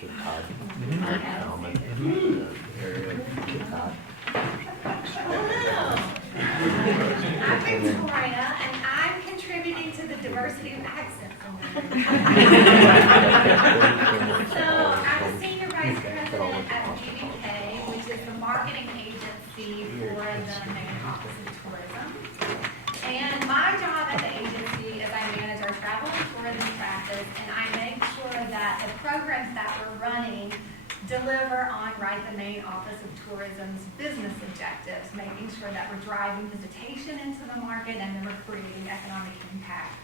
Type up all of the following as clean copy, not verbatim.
Cape Cod, Almond, area, Cape Cod. Hello. I'm Victoria, and I'm contributing to the diversity of accents. So I'm the Senior Vice President at BBK, which is the marketing agency for the Maine Office of Tourism. And my job at the agency is I manage our travel and tourism practice, and I make sure that the programs that we're running deliver on the Maine Office of Tourism's business objectives, making sure that we're driving visitation into the market and then we're creating economic impact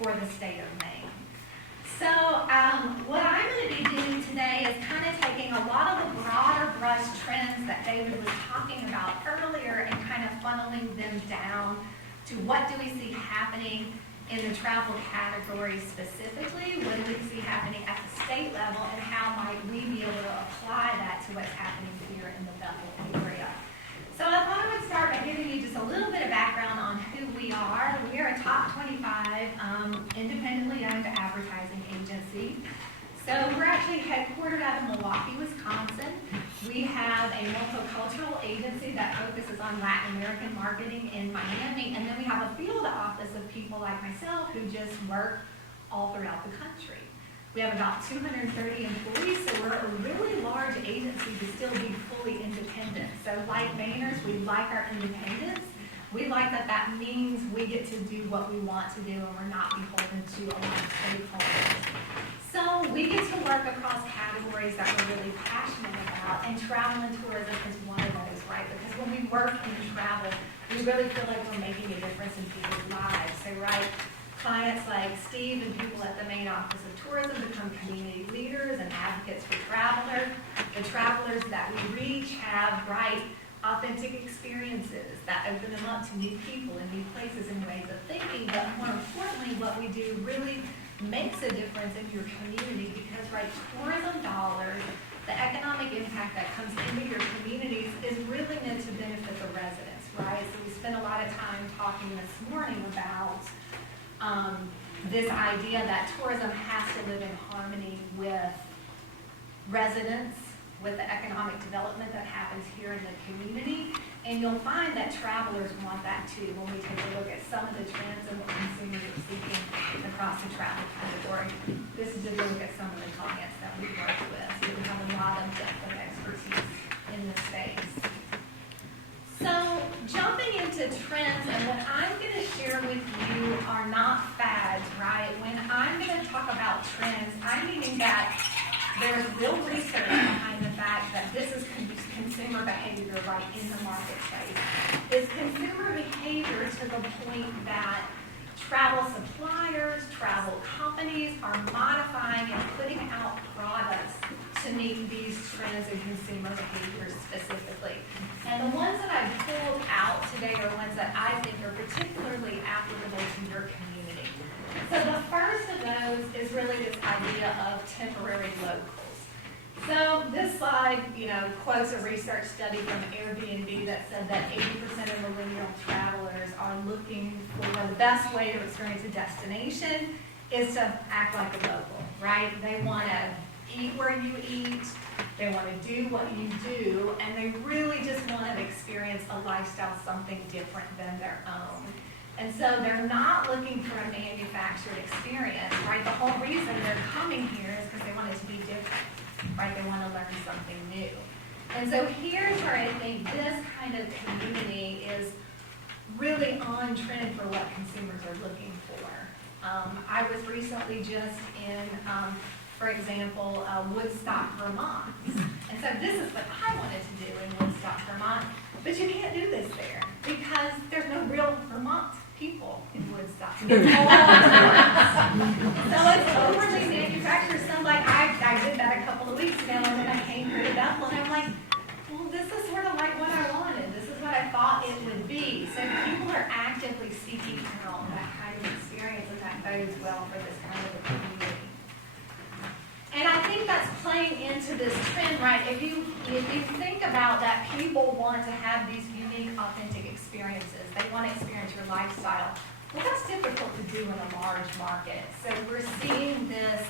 for the state of Maine. So what I'm going to be doing today is kind of taking a lot of the broader brush trends that David was talking about earlier and kind of funneling them down to what do we see happening in the travel category specifically, what do we see happening at the state level, and how might we be able to apply that to what's happening here in the Bethel area. So I thought I would start by giving you just a little bit of background on who we are. We are a top 25 independently owned advertising agency. So we're actually headquartered out of Milwaukee, Wisconsin. We have a multicultural agency that focuses on Latin American marketing in Miami, and then we have a field office of people like myself who just work all throughout the country. We have about 230 employees, so we're a really large agency to still be fully independent. So like Mainers, we like our independence. We like that means we get to do what we want to do and we're not beholden to a lot of stakeholders. So we get to work across categories that we're really passionate about, and travel and tourism is one of those, right? Because when we work in travel, we really feel like we're making a difference in people's lives. So, right, clients like Steve and people at the Maine Office of Tourism become community leaders and advocates for travelers. The travelers that we reach have, authentic experiences that open them up to new people and new places and ways of thinking. But more importantly, what we do really makes a difference in your community because, tourism dollars, the economic impact that comes into your communities is really meant to benefit the residents, right? So we spent a lot of time talking this morning about this idea that tourism has to live in harmony with residents, with the economic development that happens here in the community. And you'll find that travelers want that too when we take a look at some of the trends and what consumers are seeking across the travel category. This is a look at some of the clients that we've worked with. So we have a lot of depth of expertise in this space. So jumping into trends, and what I'm going to share with you are not fads, right? When I'm going to talk about trends, I'm meaning that there's real research behind the fact that this is consumer behavior in the marketplace. It's consumer behavior to the point that travel suppliers, travel companies are modifying and putting out products to meet these trends in consumer behavior specifically. And the ones that I've pulled out today are ones that I think are particularly applicable to your community. So the first of those is really this idea of temporary locals. So this slide, quotes a research study from Airbnb that said that 80% of millennial travelers are looking for the best way to experience a destination is to act like a local, right? They want to eat where you eat, they want to do what you do, and they really just want to experience a lifestyle something different than their own. And so they're not looking for a manufactured experience, right? The whole reason they're coming here is because they want it to be different, right? They want to learn something new. And so here's where I think this kind of community is really on trend for what consumers are looking for. I was recently just in, for example, Woodstock, Vermont. And so this is what I wanted to do in Woodstock, Vermont. But you can't do this there because there's no real Vermont people in Woodstock. So it's overly manufactured. So I did that a couple of weeks ago, and then I came here to Bethel, and I'm like, well, this is sort of like what I wanted. This is what I thought it would be. So people are actively seeking out that kind of experience, and that bodes well for this kind of a community. And I think that's playing into this trend, right? If you think about that, people want to have these unique, authentic experiences. They want to experience your lifestyle. Well, that's difficult to do in a large market. So we're seeing this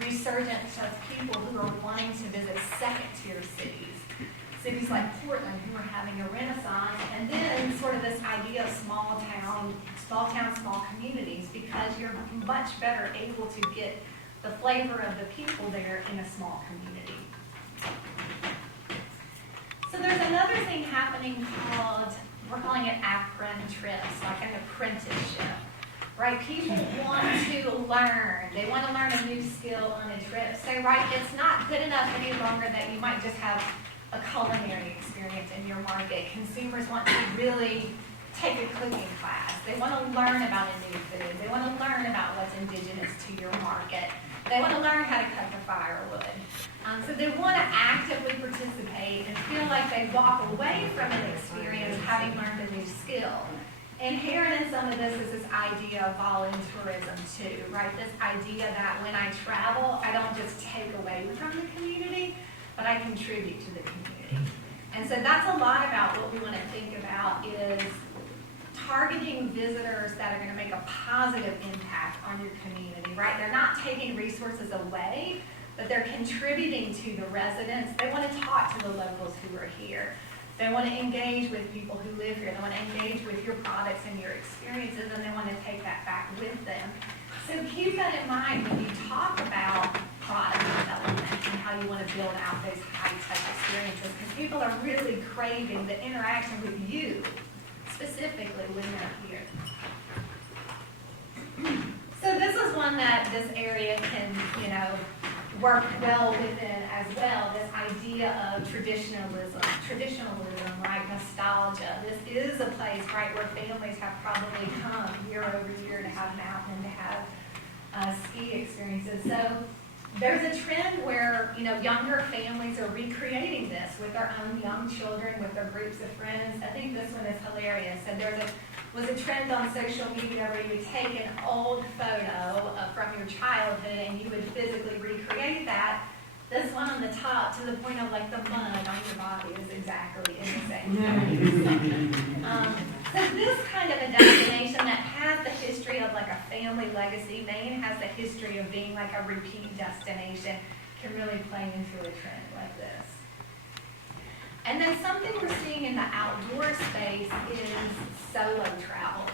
resurgence resurgence of people who are wanting to visit second-tier cities. Cities like Portland, who are having a renaissance, and then sort of this idea of small town, small communities, because you're much better able to get the flavor of the people there in a small community. So there's another thing happening called, we're calling it apprenticeships, like an apprenticeship, right? People want to learn. They want to learn a new skill on a trip. So, right, it's not good enough any longer that you might just have a culinary experience in your market. Consumers want to really take a cooking class. They want to learn about a new food. They want to learn about what's indigenous to your market. They want to learn how to cut the firewood. So they want to actively participate and feel like they walk away from an experience having learned a new skill. Inherent in some of this is this idea of volunteerism too, right? This idea that when I travel, I don't just take away from the community, but I contribute to the community. And so that's a lot about what we want to think about is targeting visitors that are going to make a positive impact on your community, right? They're not taking resources away, but they're contributing to the residents. They want to talk to the locals who are here. They want to engage with people who live here. They want to engage with your products and your experiences, and they want to take that back with them. So keep that in mind when you talk about product development and how you want to build out those high-tech experiences, because people are really craving the interaction with you, specifically when they're here. So this is one that this area can, work well within as well, this idea of traditionalism, right, nostalgia. This is a place, right, where families have probably come year over year to have mountain and to have ski experiences. So there's a trend where, younger families are recreating this with their own young children, with their groups of friends. I think this one is hilarious. And was a trend on social media where you would take an old photo from your childhood and you would physically recreate that. This one on the top, to the point of like the mud on your body, is exactly in the same place. So this kind of a destination that has the history of like a family legacy, Maine has the history of being like a repeat destination, can really play into a trend like this. And then something we're seeing in the outdoor space is solo travel.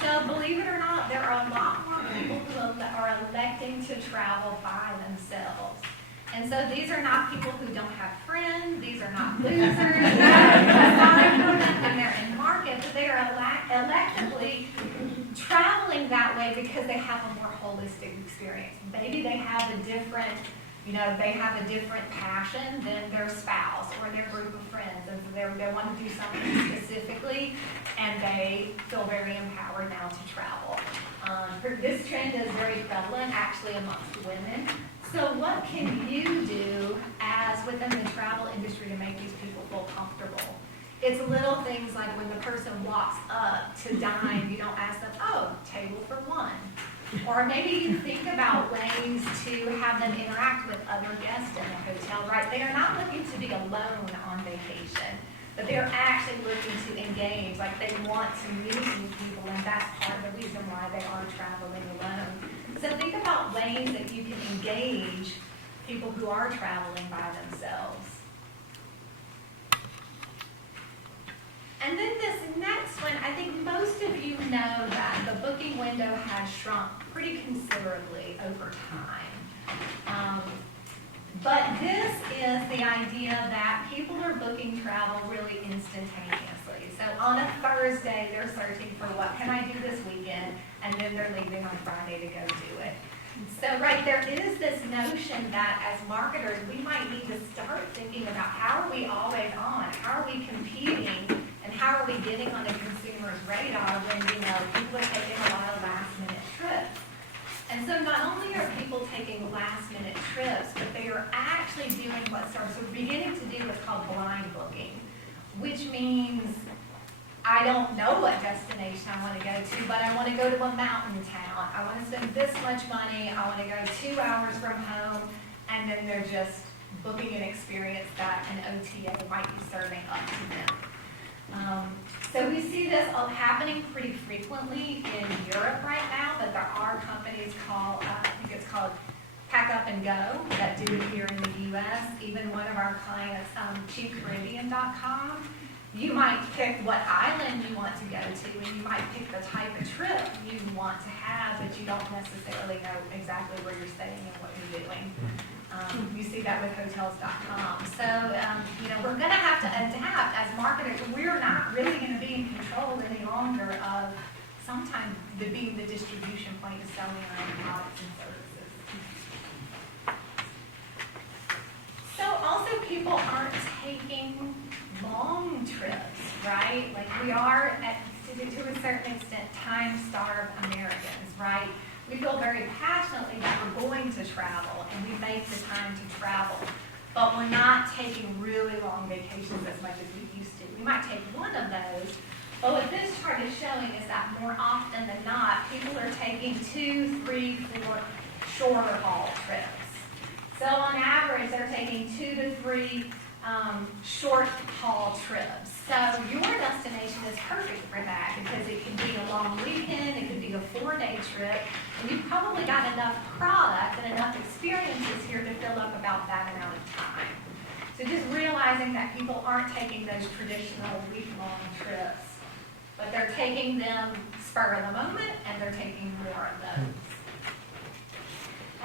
So believe it or not, there are a lot more people who are electing to travel by themselves. And so these are not people who don't have friends, these are not losers, they're not important when they're in market, but they are electively traveling that way because they have a more holistic experience. Maybe they have a different passion than their spouse or their group of friends, and so they want to do something specifically, and they feel very empowered now to travel. This trend is very prevalent actually amongst women. So what can you do as within the travel industry to make these people feel comfortable? It's little things like when the person walks up to dine, you don't ask them, oh, table for one. Or maybe you think about ways to have them interact with other guests in the hotel, right? They are not looking to be alone on vacation, but they're actually looking to engage, like they want to meet new people, and that's part of the reason why they are traveling alone. So think about ways that you can engage people who are traveling by themselves. And then this next one, I think most of you know that the booking window has shrunk pretty considerably over time. But this is the idea that people are booking travel really instantaneously. So on a Thursday, they're searching for what can I do this weekend, and then they're leaving on Friday to go do it. So, right, there is this notion that as marketers, we might need to start thinking about how are we always on? How are we competing? And how are we getting on the consumer's radar when, people are taking a lot of last-minute trips? And so not only are people taking last-minute trips, but they are actually doing what starts beginning to do what's called blind booking, which means I don't know what destination I want to go to, but I want to go to a mountain town. I want to spend this much money. I want to go 2 hours from home, and then they're just booking an experience that an OTA might be serving up to them. So we see this happening pretty frequently in Europe right now, but there are companies called, I think it's called pack up and go that do it here in the U.S. Even one of our clients, cheapcaribbean.com, you might pick what island you want to go to, and you might pick the type of trip you want to have, but you don't necessarily know exactly where you're staying and what you're doing. You see that with hotels.com. So, we're going to have to adapt as marketers. We're not really going to be in control any longer of sometimes being the distribution point of selling our own products and services. So also people aren't taking long trips, right? Like we are, to a certain extent, time-starved Americans, right? We feel very passionately that we're going to travel and we make the time to travel, but we're not taking really long vacations as much as we used to. We might take one of those, but what this chart is showing is that more often than not, people are taking 2, 3, 4 shorter haul trips. So on average, they're taking 2 to 3 short haul trips. So your destination is perfect for that because it can be a long weekend, it could be a 4-day trip, and you've probably got enough product and enough experiences here to fill up about that amount of time. So just realizing that people aren't taking those traditional week-long trips, but they're taking them spur of the moment and they're taking more of those.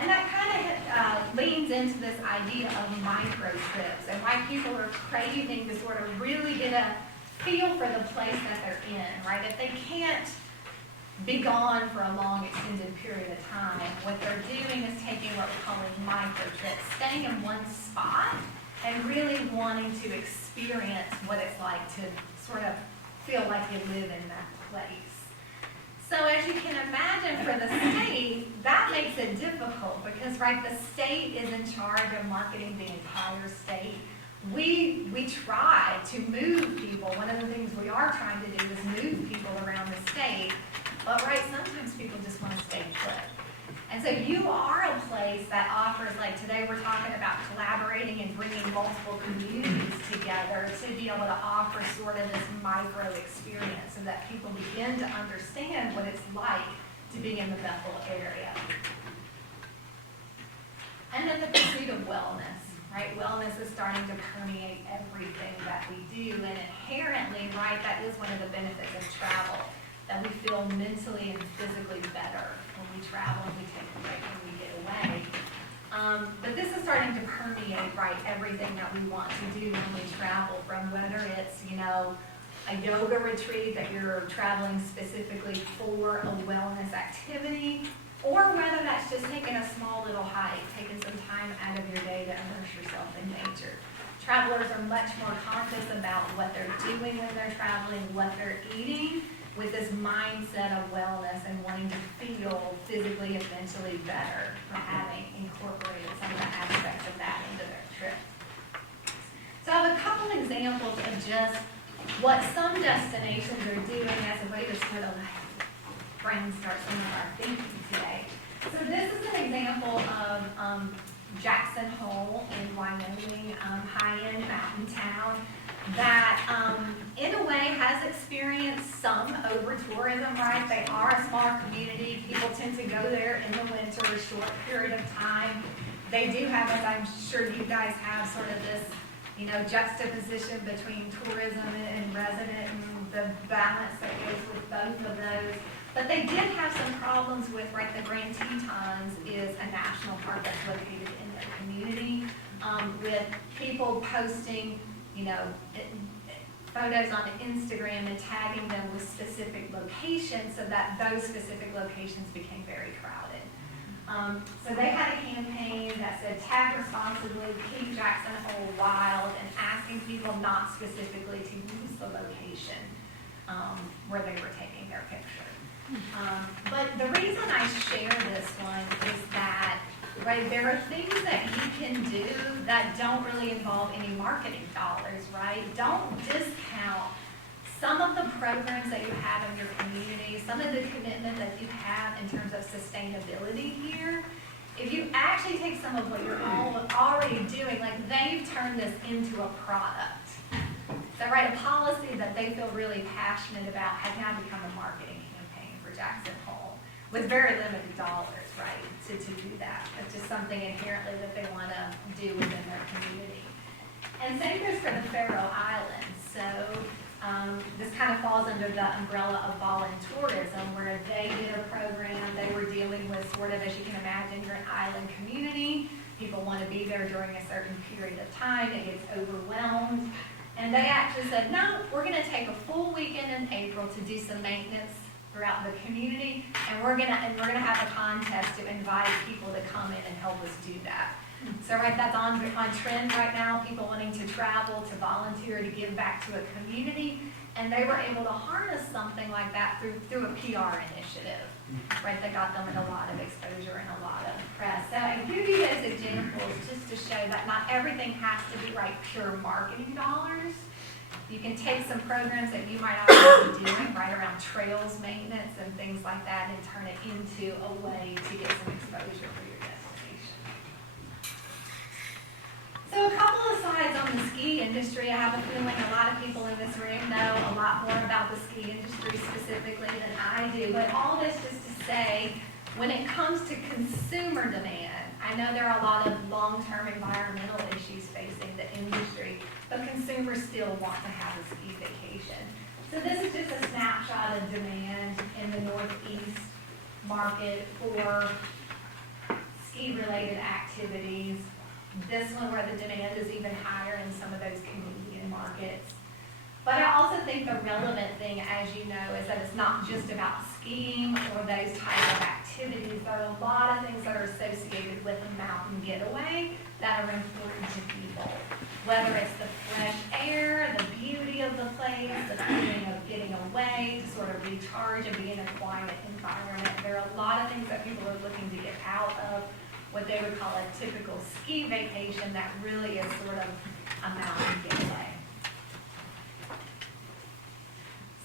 And that kind of leans into this idea of micro trips and why people are craving to sort of really get a feel for the place that they're in, right? If they can't be gone for a long extended period of time, what they're doing is taking what we're calling micro trips, staying in one spot and really wanting to experience what it's like to sort of feel like you live in that place. So as you can imagine for the state, that makes it difficult because, right, the state is in charge of marketing the entire state. We try to move people. One of the things we are trying to do is move people around the state. But, right, sometimes people just want to stay put. And so you are a place that offers, like today we're talking about collaborating and bringing multiple communities together to be able to offer sort of this micro experience so that people begin to understand what it's like to be in the Bethel area. And then the pursuit of wellness, right? Wellness is starting to permeate everything that we do, and inherently, right, that is one of the benefits of travel, that we feel mentally and physically better when we travel and we take a break and we get away. But this is starting to permeate, right, everything that we want to do when we travel, from whether it's, a yoga retreat that you're traveling specifically for a wellness activity, or whether that's just taking a small little hike, taking some time out of your day to immerse yourself in nature. Travelers are much more conscious about what they're doing when they're traveling, what they're eating, with this mindset of wellness and wanting to feel physically and mentally better for having incorporated some of the aspects of that into their trip. So I have a couple examples of just what some destinations are doing as a way to sort of brain start some of our thinking today. So this is an example of Jackson Hole in Wyoming, high-end mountain town that in a way has experienced some over-tourism, right? They are a small community. People tend to go there in the winter, a short period of time. They do have, as I'm sure you guys have, sort of this, juxtaposition between tourism and resident and the balance that goes with both of those. But they did have some problems with, right, the Grand Tetons is a national park that's located in their community, with people posting photos on Instagram and tagging them with specific locations so that those specific locations became very crowded. So they had a campaign that said, tag responsibly, keep Jackson Hole wild, and asking people not specifically to use the location where they were taking their picture. But the reason I share this one is that, right, there are things that you can do that don't really involve any marketing dollars, right? Don't discount some of the programs that you have in your community, some of the commitment that you have in terms of sustainability here. If you actually take some of what you're already doing, like they've turned this into a product. So, right, a policy that they feel really passionate about has now become a marketing campaign for Jackson Hole. with very limited dollars, right, to do that. It's just something inherently that they want to do within their community. And same goes for the Faroe Islands. So this kind of falls under the umbrella of volunteerism, where they did a program. They were dealing with sort of, as you can imagine, you're an island community. People want to be there during a certain period of time. It gets overwhelmed. And they actually said, no, we're going to take a full weekend in April to do some maintenance throughout the community, and we're gonna have a contest to invite people to come in and help us do that. So right, that's on trend right now, people wanting to travel, to volunteer, to give back to a community, and they were able to harness something like that through a PR initiative, right, that got them in a lot of exposure and a lot of press. So I give you those examples just to show that not everything has to be like pure marketing dollars. You can take some programs that you might already be doing, right, around trails maintenance and things like that, and turn it into a way to get some exposure for your destination. So a couple of slides on the ski industry. I have a feeling a lot of people in this room know a lot more about the ski industry specifically than I do, but all this just to say, when it comes to consumer demand, I know there are a lot of long-term environmental issues facing the industry, but consumers still want to have a ski vacation. So this is just a snapshot of demand in the Northeast market for ski-related activities. This one where the demand is even higher in some of those Canadian markets. But I also think the relevant thing, as you know, is that it's not just about skiing or those types of activities. There are a lot of things that are associated with a mountain getaway that are important to people. Whether it's the fresh air, the beauty of the place, the feeling of getting away, to sort of recharge and be in a quiet environment. There are a lot of things that people are looking to get out of what they would call a typical ski vacation that really is sort of a mountain getaway.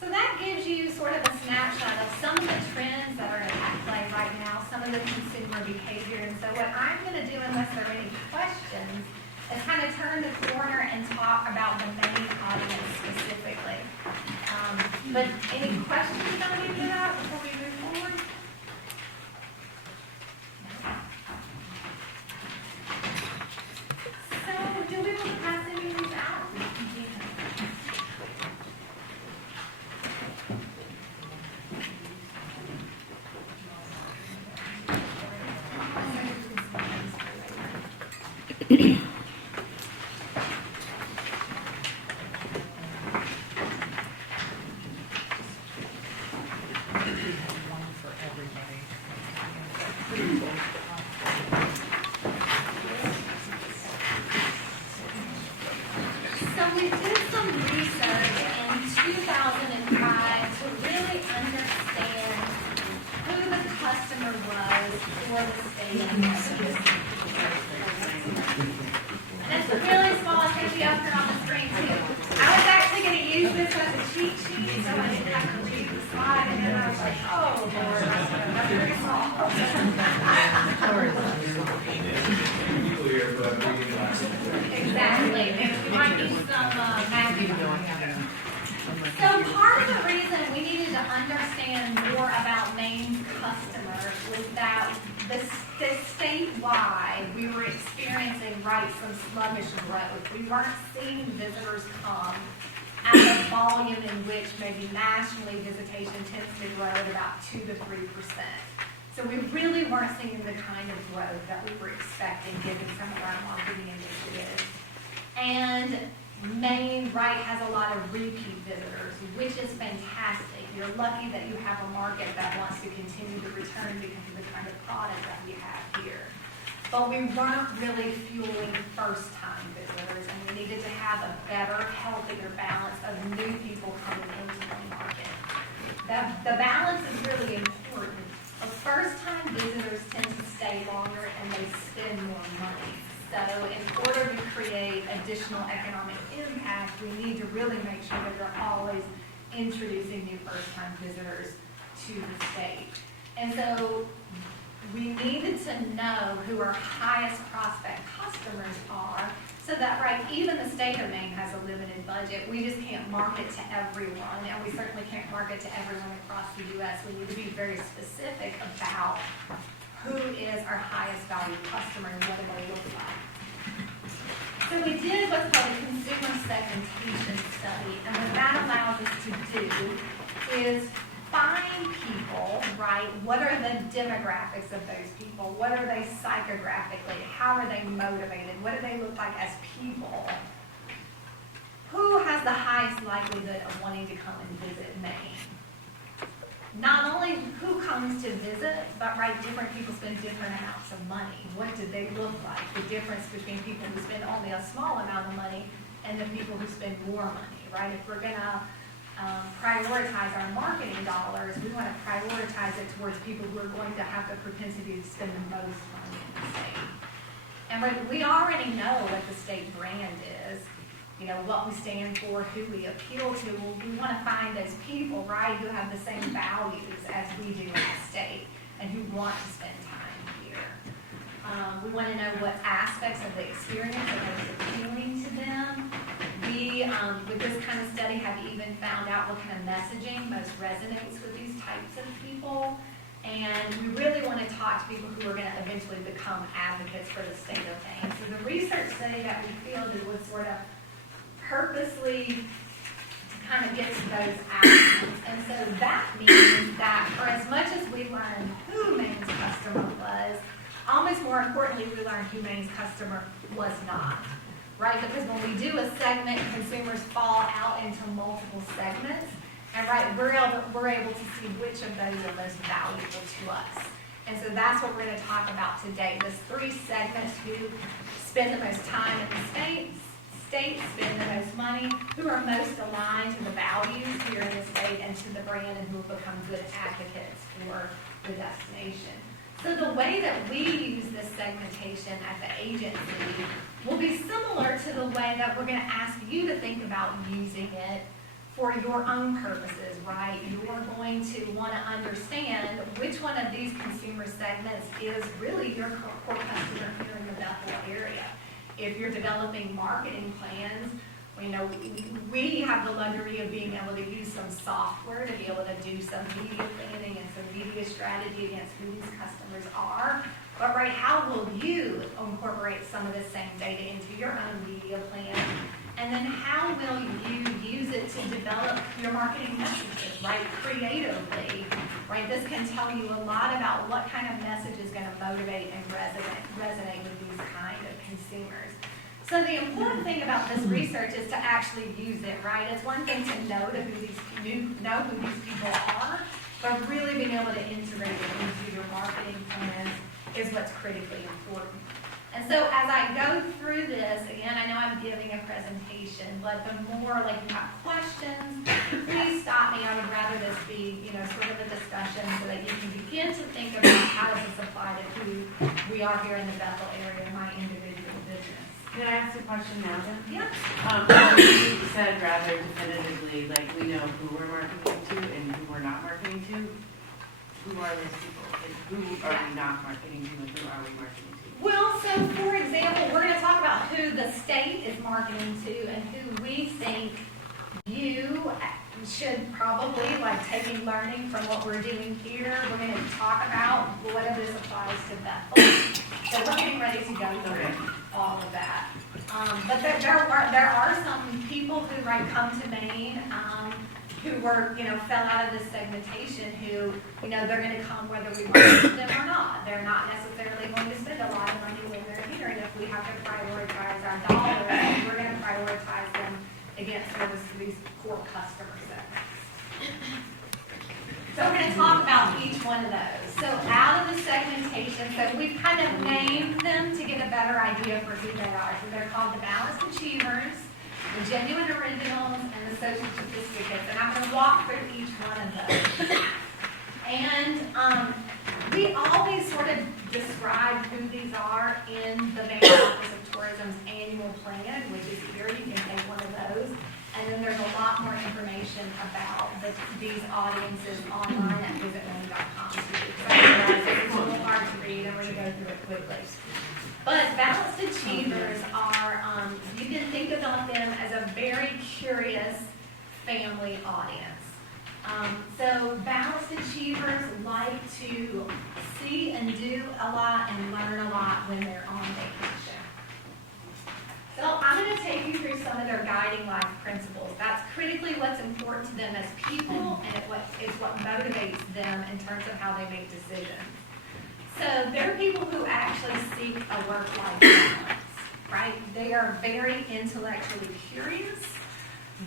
So that gives you sort of a snapshot of some of the trends that are at play right now, some of the consumer behavior. And so what I'm going to do, unless there are any questions, is kind of turn the corner and talk about the Maine audience specifically. But any questions on any of that before we move forward? So do we want to pass any of these out? Sluggish growth. We weren't seeing visitors come at a volume in which maybe nationally visitation tends to grow at about 2 to 3%. So we really weren't seeing the kind of growth that we were expecting given some of our marketing initiatives. And Maine, right, has a lot of repeat visitors, which is fantastic. You're lucky that you have a market that wants to continue to return because of the kind of product that we have here. But we weren't really fueling first-time visitors, and we needed to have a better, healthier balance of new people coming into the market. The balance is really important. First-time visitors tend to stay longer and they spend more money. So in order to create additional economic impact, we need to really make sure that we're always introducing new first-time visitors to the state. And so we needed to know who our highest prospect customers are, so that, right, even the state of Maine has a limited budget. We just can't market to everyone, and we certainly can't market to everyone across the U.S. We need to be very specific about who is our highest value customer and what do they look like. So we did what's called a consumer segmentation study, and what that allows us to do is find people, right? What are the demographics of those people? What are they psychographically? How are they motivated? What do they look like as people? Who has the highest likelihood of wanting to come and visit Maine? Not only who comes to visit, but right, different people spend different amounts of money. What do they look like? The difference between people who spend only a small amount of money and the people who spend more money, right? If we're gonna prioritize our marketing dollars, we want to prioritize it towards people who are going to have the propensity to spend the most money in the state. And we already know what the state brand is, you know, what we stand for, who we appeal to. Well, we want to find those people, right, who have the same values as we do in the state and who want to spend time here. We want to know what aspects of the experience are most appealing to them. We, with this kind of study, have even found out what kind of messaging most resonates with these types of people. And we really want to talk to people who are going to eventually become advocates for the state of Maine. So the research study that we fielded was sort of purposely to kind of get to those actions. And so that means that for as much as we learned who Maine's customer was, almost more importantly, we learned who Maine's customer was not. Right, because when we do a segment, consumers fall out into multiple segments, and right, we're able to see which of those are most valuable to us. And so that's what we're going to talk about today. There's 3 segments: who spend the most time in the state spend the most money, who are most aligned to the values here in the state and to the brand, and who have become good advocates for the destination. So the way that we use this segmentation at the agency will be similar to the way that we're going to ask you to think about using it for your own purposes, right? You're going to want to understand which one of these consumer segments is really your core customer here in the Bethel area. If you're developing marketing plans, you know, we have the luxury of being able to use some software to be able to do some media planning and some media strategy against who these customers are. But right, how will you incorporate some of this same data into your own media plan? And then how will you use it to develop your marketing messages, right, creatively? Right, this can tell you a lot about what kind of message is going to motivate and resonate with these kind of consumers. So the important thing about this research is to actually use it, right? It's one thing to know who these people are, but really being able to integrate it into your marketing plans is what's critically important. And so as I go through this, again, I know I'm giving a presentation, but the more like you have questions, please stop me. I would rather this be, you know, sort of a discussion so that you can begin to think about how does this apply to who we are here in the Bethel area, my individual business. Can I ask a question now then? Yeah. You said rather definitively, like we know who we're marketing to and who we're not marketing to. Who are those people? Like, who are we not marketing to and who are we marketing to? Well, so for example, we're going to talk about who the state is marketing to and who we think you should probably, like taking learning from what we're doing here, we're going to talk about whether this applies to Bethel. So we're getting ready to go through all of that. But there are some people who come to Maine who were, fell out of this segmentation who, they're going to come whether we want them or not. They're not necessarily going to spend a lot of money when they're here. And if we have to prioritize our dollars, we're going to prioritize them against service to these core customer segments. So we're going to talk about each one of those. So out of the segmentation, so we've kind of named them to get a better idea for who they are. So they're called the balanced achievers, the genuine originals, and the social sophisticates. And I'm going to walk through each one of those. And we always sort of describe who these are in the Maine Office of Tourism's annual plan, which is here. You can take one of those. And then there's a lot more information about these audiences online at visitmaine.com. So hard to read, and we're gonna go through it quickly. But balanced achievers are, you can think about them as a very curious family audience. So balanced achievers like to see and do a lot and learn a lot when they're on vacation. So I'm going to take you through some of their guiding life principles. That's critically what's important to them as people, and it's what motivates them in terms of how they make decisions. So they're people who actually seek a work-life balance, right? They are very intellectually curious.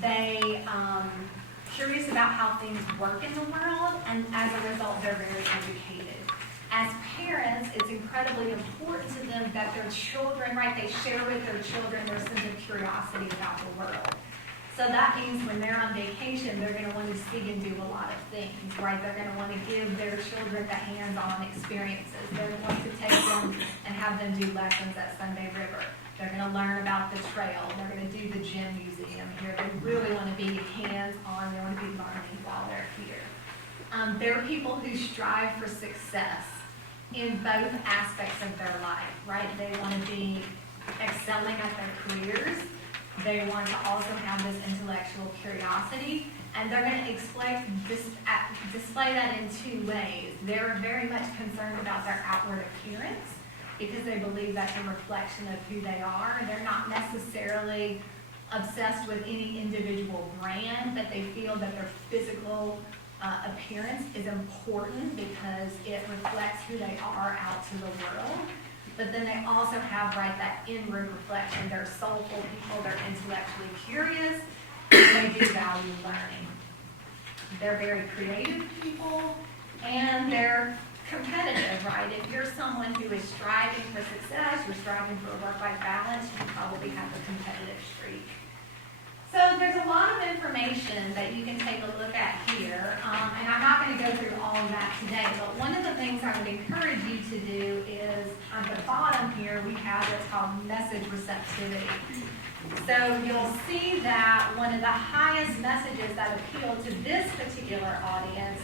They curious about how things work in the world, and as a result, they're very educated. As parents, it's incredibly important to them that their children, right, they share with their children their sense of curiosity about the world. So that means when they're on vacation, they're going to want to see and do a lot of things, right? They're going to want to give their children the hands-on experiences. They're going to want to take them and have them do lessons at Sunday River. They're going to learn about the trail. They're going to do the gym museum here. They really want to be hands-on. They want to be learning while they're here. They're people who strive for success in both aspects of their life, right? They want to be excelling at their careers. They want to also have this intellectual curiosity, and they're going to display that in two ways. They're very much concerned about their outward appearance because they believe that's a reflection of who they are. They're not necessarily obsessed with any individual brand, but they feel that their physical appearance is important because it reflects who they are out to the world. But then they also have, right, that inward reflection. They're soulful people, they're intellectually curious, and they do value learning. They're very creative people, and they're competitive, right? If you're someone who is striving for success, you're striving for a work-life balance, you probably have a competitive streak. So there's a lot of information that you can take a look at here, and I'm not going to go through all of that today, but one of the things I would encourage you to do is, on the bottom here, we have what's called message receptivity. So you'll see that one of the highest messages that appeal to this particular audience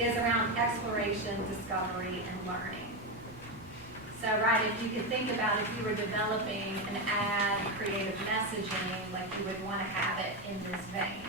is around exploration, discovery, and learning. So, right, if you could think about if you were developing an ad, creative messaging, like you would want to have it in this vein.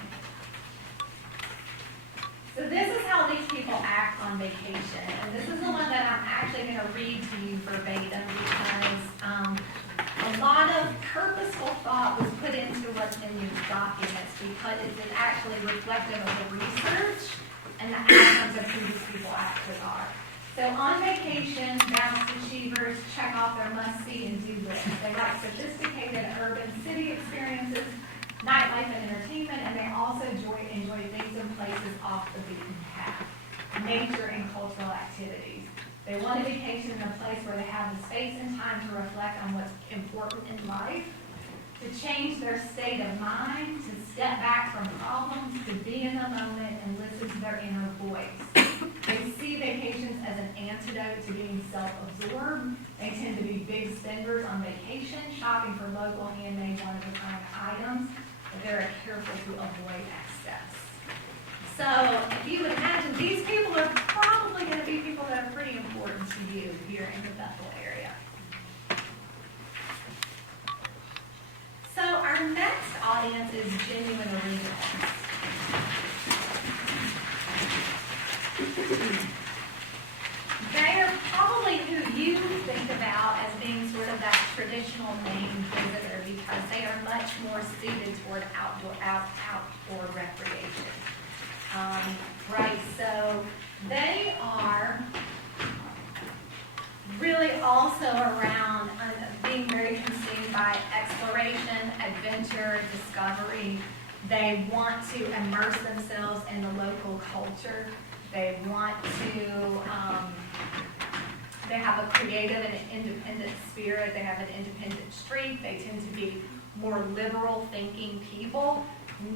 So this is how these people act on vacation. And this is the one that I'm actually going to read to you verbatim because a lot of purposeful thought was put into what's in these documents because it's actually reflective of the research and the outcomes of who these people actually are. So on vacation, balanced achievers check off their must-see and do list. They like sophisticated urban city experiences, nightlife and entertainment, and they also enjoy things and places off the beaten path, nature and cultural activities. They want a vacation in a place where they have the space and time to reflect on what's important in life, to change their state of mind, to step back from problems, to be in the moment and listen to their inner voice. They see vacations as an antidote to being self-absorbed. They tend to be big spenders on vacation, shopping for local handmade one-of-a-kind items, but they're careful to avoid excess. So if you would imagine, these people are probably going to be people that are pretty important to you here in the Bethel area. So our next audience is genuine originals. They are probably who you think about as being sort of that traditional Maine visitor because they are much more suited toward outdoor recreation. Right, so they are really also around being very consumed by exploration, adventure, discovery. They want to immerse themselves in the local culture. They want to, they have a creative and independent spirit. They have an independent streak. They tend to be more liberal thinking people,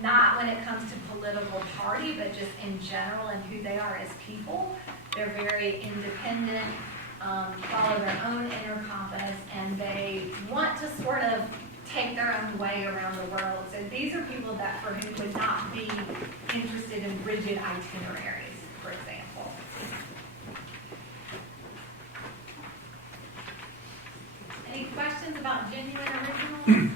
not when it comes to political party, but just in general and who they are as people. They're very independent, follow their own inner compass, and they want to sort of take their own way around the world. So these are people that for whom would not be interested in rigid itineraries, for example. questions about genuine originals?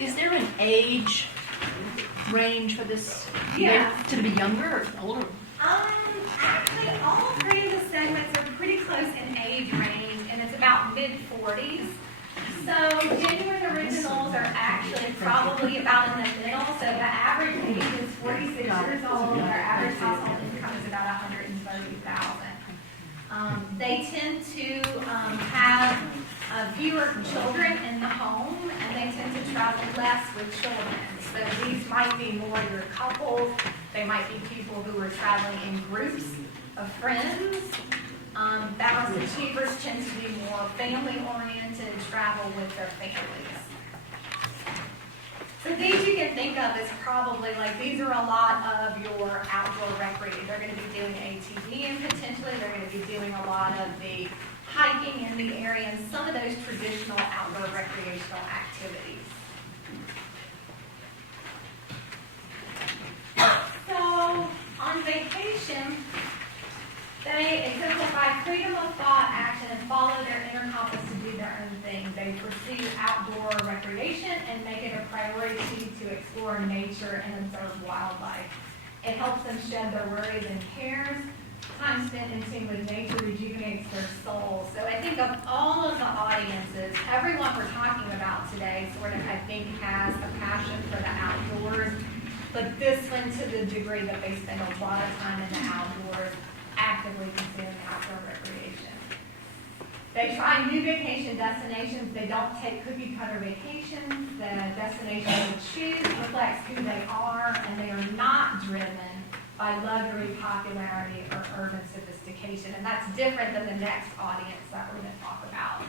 Is there an age range for this? Yeah. To be younger or older? Actually, all three of the segments are pretty close in age range, and it's about mid-40s. So genuine originals are actually probably about in the middle. So the average age is 46 years old. Our average household income is about $130,000. They tend to have fewer children in the home, and they tend to travel less with children. So these might be more your couples. They might be people who are traveling in groups of friends. Balanced achievers tend to be more family-oriented, travel with their families. So these you can think of as probably like, these are a lot of your outdoor recreation. They're going to be doing ATV, and potentially they're going to be doing a lot of the hiking in the area and some of those traditional outdoor recreational activities. So on vacation, they exemplify freedom of thought, action, and follow their inner compass to do their own thing. They pursue outdoor recreation and make it a priority to explore nature and observe wildlife. It helps them shed their worries and cares. Time spent in tune with nature rejuvenates their soul. So I think of all of the audiences, everyone we're talking about today sort of, I think, has a passion for the outdoors. But this one, to the degree that they spend a lot of time in the outdoors, actively pursuing outdoor recreation. They try new vacation destinations. They don't take cookie-cutter vacations. The destination they choose reflects who they are, and they are not driven by luxury, popularity, or urban sophistication. And that's different than the next audience that we're going to talk about.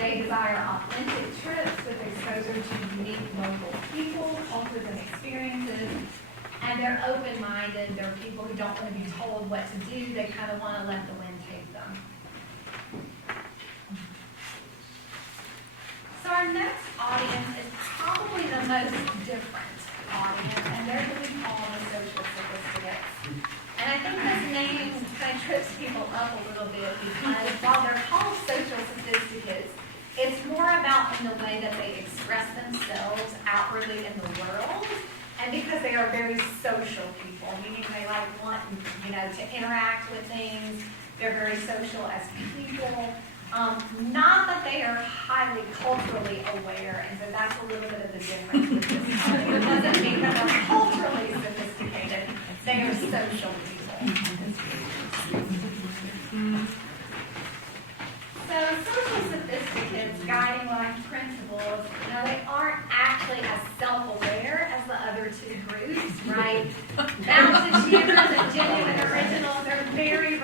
They desire authentic trips with exposure to unique local people, cultures, and experiences. And they're open-minded. They're people who don't want to be told what to do. They kind of want to let the wind take them. So our next audience is probably the most different audience, and they're who we call the social sophisticates. And I think this name kind of trips people up a little bit because while they're called social sophisticates, it's more about in the way that they express themselves outwardly in the world. And because they are very social people, meaning they want, to interact with things. They're very social as people. Not that they are highly culturally aware, and so that's a little bit of the difference with this. It doesn't mean that they're culturally sophisticated. They are social people. So social sophisticates, guiding life principles, they aren't actually as self-aware as the other two groups, right? Balanced achievers and genuine originals are very,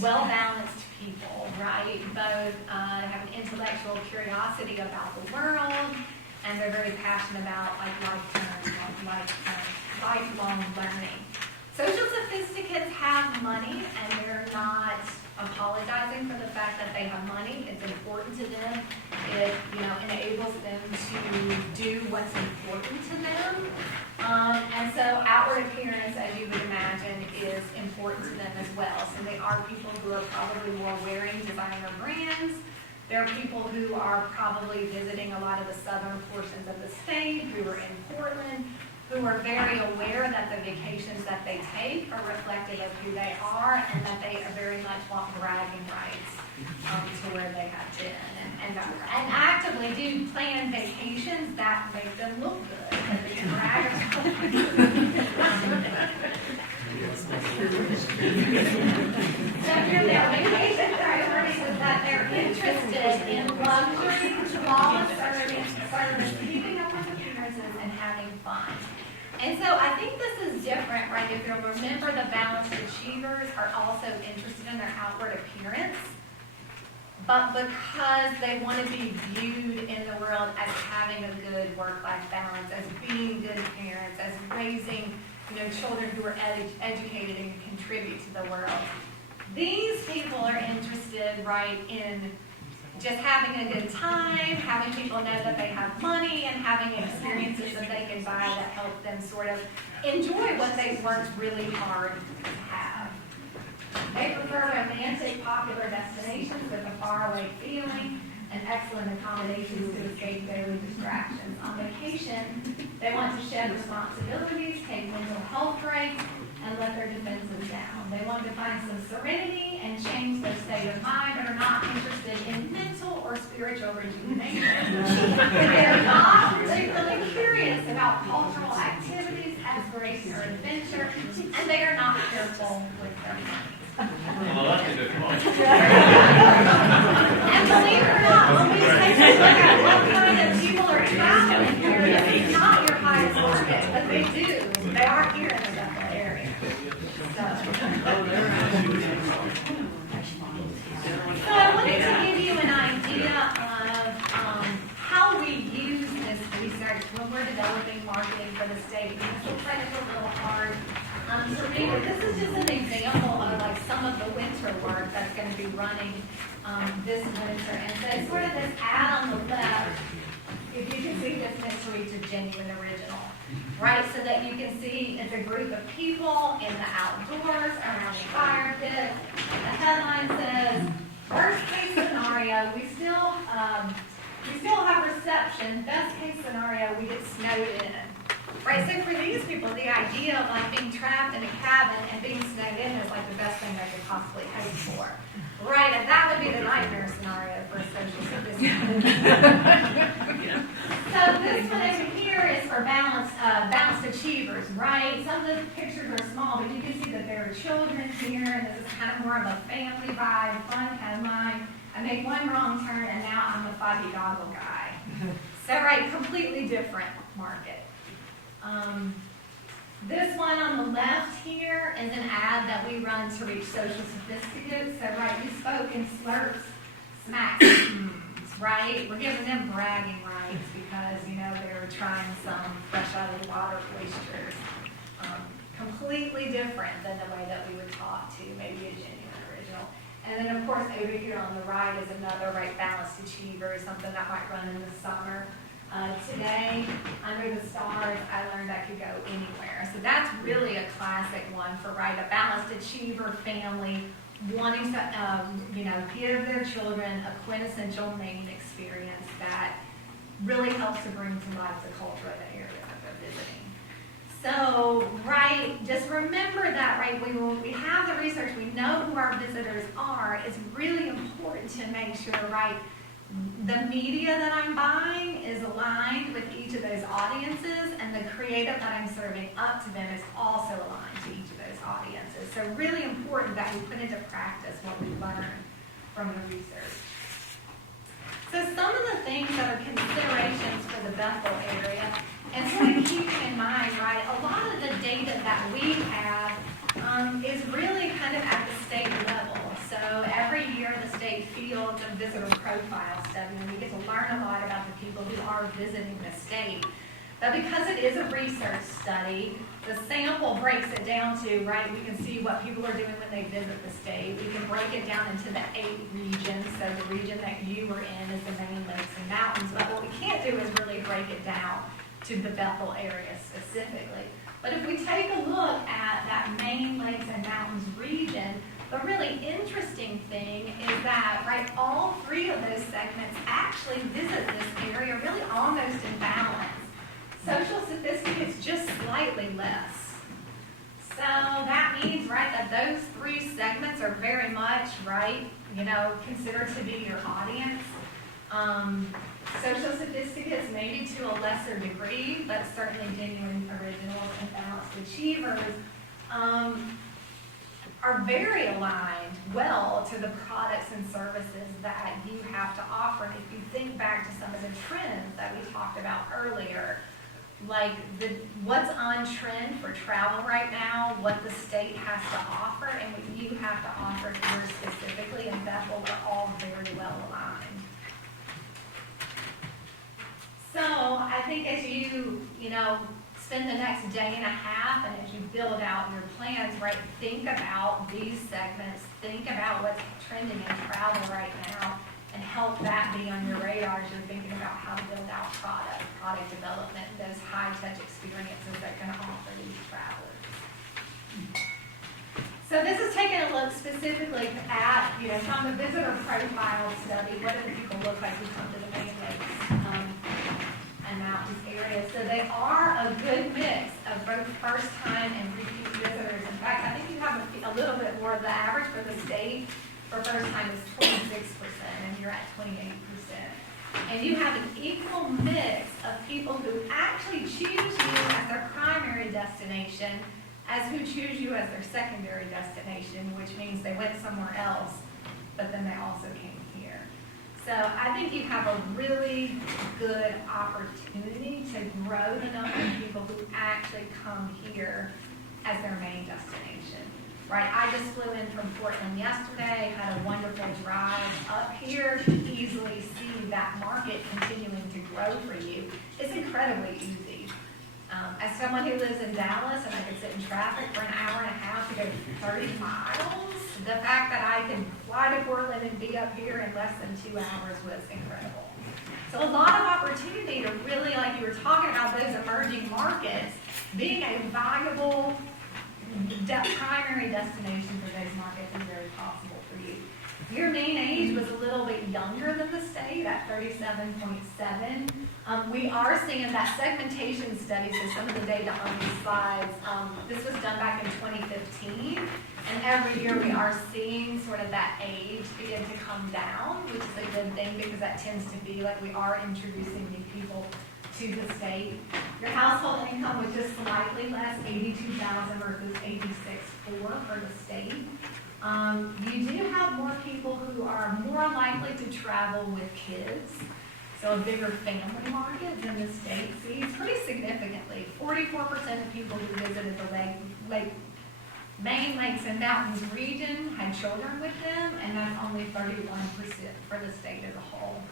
well-balanced people, right? Both have an intellectual curiosity about the world, and they're very passionate about lifelong learning. Social sophisticates have money, and they're not apologizing for the fact that they have money. It's important to them. It enables them to do what's important to them. And so outward appearance, as you would imagine, is important to them as well. So they are people who are probably more wearing designer brands. They're people who are probably visiting a lot of the southern portions of the state, who are in Portland, who are very aware that the vacations that they take are reflective of who they are, and that they very much want bragging rights to where they have been, and actively do plan vacations that make them look good. And they brag about So their vacation priorities is that they're interested in luxury, flawless service, keeping up with appearances, and having fun. And so I think this is different, right? If you'll remember, the balanced achievers are also interested in their outward appearance, but because they want to be viewed in the world as having a good work-life balance, as being good parents, as raising, children who are educated and contribute to the world. These people are interested, right, in just having a good time, having people know that they have money, and having experiences that they can buy that help them sort of enjoy what they've worked really hard to have. They prefer romantic, popular destinations with a faraway feeling and excellent accommodations to escape daily distractions. On vacation, they want to shed responsibilities, take mental health breaks, and let their defenses down. They want to find some serenity and change their state of mind, but are not interested in mental or spiritual rejuvenation. They are not particularly curious about cultural activities, exploration, or adventure, and they are not careful with their money. Well, that's a good point. And believe it or not, when we take a look at what kind of people are traveling here, this is not your highest market, but they do. They are here in the Bethel area. So I wanted to give you an idea of how we use this research when we're developing marketing for the state. It looks like it's a little hard to read, but this is just an example of like some of the winter work that's going to be running this winter. And so sort of this ad on the left, if you can see this mystery to genuine original, right? So that you can see it's a group of people in the outdoors around a fire pit. The headline says, worst case scenario, we still have reception. Best case scenario, we get snowed in. Right, so for these people, the idea of like being trapped in a cabin and being snowed in is like the best thing they could possibly hope for. Right, and that would be the nightmare scenario for a social sophisticated. So this one over here is for balanced achievers, right? Some of the pictures are small, but you can see that there are children here, and this is kind of more of a family vibe, fun headline. I make one wrong turn, and now I'm a foggy goggle guy. So, right, completely different market. This one on the left here is an ad that we run to reach social sophisticates. So, right, we spoke in slurps, smacks, right? We're giving them bragging rights because, you know, they're trying some fresh out of the water oysters. Completely different than the way that we would talk to maybe a genuine original. And then, of course, over here on the right is another, right, balanced achiever, something that might run in the summer. Today, under the stars, I learned I could go anywhere. So that's really a classic one for, right, a balanced achiever family wanting to, give their children a quintessential Maine experience that really helps to bring to life the culture of the area that they're visiting. So, right, just remember that, right, we have the research, we know who our visitors are. It's really important to make sure, right, the media that I'm buying is aligned with each of those audiences, and the creative that I'm serving up to them is also aligned to each of those audiences. So really important that we put into practice what we learned from the research. So some of the things that are considerations for the Bethel area, and sort of keeping in mind, right, a lot of the data that we have is really kind of at the state level. So every year the state fields a visitor profile study, and we get to learn a lot about the people who are visiting the state. But because it is a research study, the sample breaks it down to, right, we can see what people are doing when they visit the state. We can break it down into the 8 regions. So the region that you are in is the Maine Lakes and Mountains. But what we can't do is really break it down to the Bethel area specifically. But if we take a look at that Maine Lakes and Mountains region, the really interesting thing is that, right, all 3 of those segments actually visit this area really almost in balance. Social sophisticates just slightly less. So that means, right, that those 3 segments are very much, right, considered to be your audience. Social sophisticates maybe to a lesser degree, but certainly genuine originals and balanced achievers are very aligned well to the products and services that you have to offer. And if you think back to some of the trends that we talked about earlier, like what's on trend for travel right now, what the state has to offer, and what you have to offer here specifically in Bethel, we're all very well aligned. So I think as you spend the next day and a half, and as you build out your plans, right, think about these segments, think about what's trending in travel right now, and help that be on your radar as you're thinking about how to build out product development, those high-touch experiences that are going to offer these travelers. So So this is taking a look specifically at, from the visitor profile study, what do the people look like who come to the Maine Lakes and mountains area. So they are a good mix of both first-time and repeat visitors. In fact, I think you have a little bit more. The average for the state for first-time is 26%, and you're at 28%. And you have an equal mix of people who actually choose you as their primary destination as who choose you as their secondary destination, which means they went somewhere else, but then they also came here. So I think you have a really good opportunity to grow the number of people who actually come here as their main destination. Right, I just flew in from Portland yesterday, had a wonderful drive up here to easily see that market continuing to grow for you. It's incredibly easy. As someone who lives in Dallas and I could sit in traffic for an hour and a half to go 30 miles, the fact that I could fly to Portland and be up here in less than 2 hours was incredible. So a lot of opportunity to really, like you were talking about, those emerging markets, being a viable primary destination for those markets is very possible for you. Your mean age was a little bit younger than the state at 37.7. We are seeing that segmentation study, so some of the data on these slides, this was done back in 2015, and every year we are seeing sort of that age begin to come down, which is a good thing because that tends to be like we are introducing new people to the state. Your household income was just slightly less, 82,000 versus 86,400 for the state. You do have more people who are more likely to travel with kids, so a bigger family market than the state sees pretty significantly. 44% of people who visited the Maine Lakes and Mountains region had children with them, and that's only 31% for the state as a whole.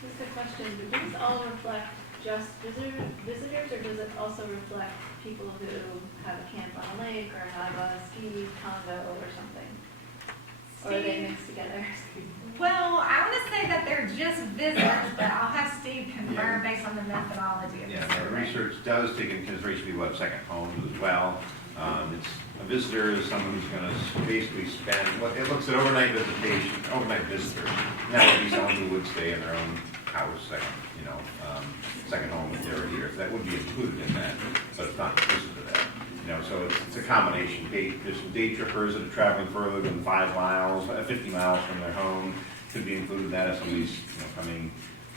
Just a question, does this all reflect just visitors, or does it also reflect people who have a camp on a lake or have a ski condo or something? Or are they mixed together? Well, I want to say that they're just visitors, but I'll have Steve confirm based on the methodology of Yeah, the the survey. research does take into consideration people who have second homes as well. It's a visitor is someone who's going to basically spend, well, it looks at overnight visitation, overnight visitors. And that would be someone who would stay in their own house, second home if they were here. So that would be included in that, but it's not inclusive of that. So it's a combination. There's some day trippers that are traveling further than 5 miles, 50 miles from their home. Could be included in that if somebody's coming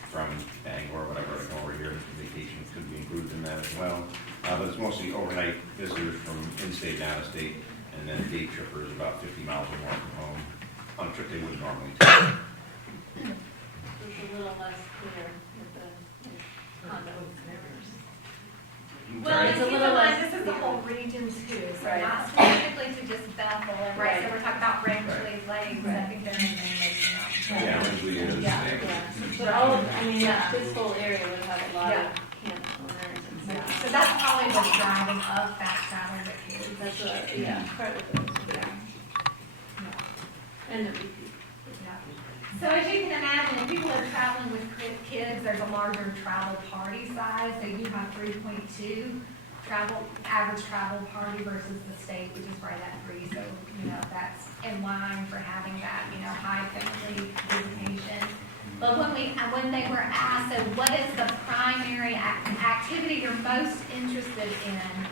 from Bangor or whatever to come over here for vacation. Could be included in that as well. But it's mostly overnight visitors from in-state and out-of-state, and then day trippers about 50 miles or more from home on a trip they would normally take. It's a little less clear with the condo. Well, It's and a keep in little mind, less- this is the whole region too, so Right. not specifically to just Bethel, right? Right. So we're talking about Rangeley Lakes, I think they're in Maine Lakes now. Yeah, Lindsley is. Yeah. But all of, this whole area would have a lot Yeah. of camp owners and Yeah. stuff. So that's probably what's driving up that traveling with kids. That's part of it, and the repeat. Yeah. So as you can imagine, if people are traveling with kids, there's a larger travel party size. They do have 3.2 average travel party versus the state, which is right at 3. So, that's in line for having that, high family visitation. But when they were asked, so what is the primary activity you're most interested in?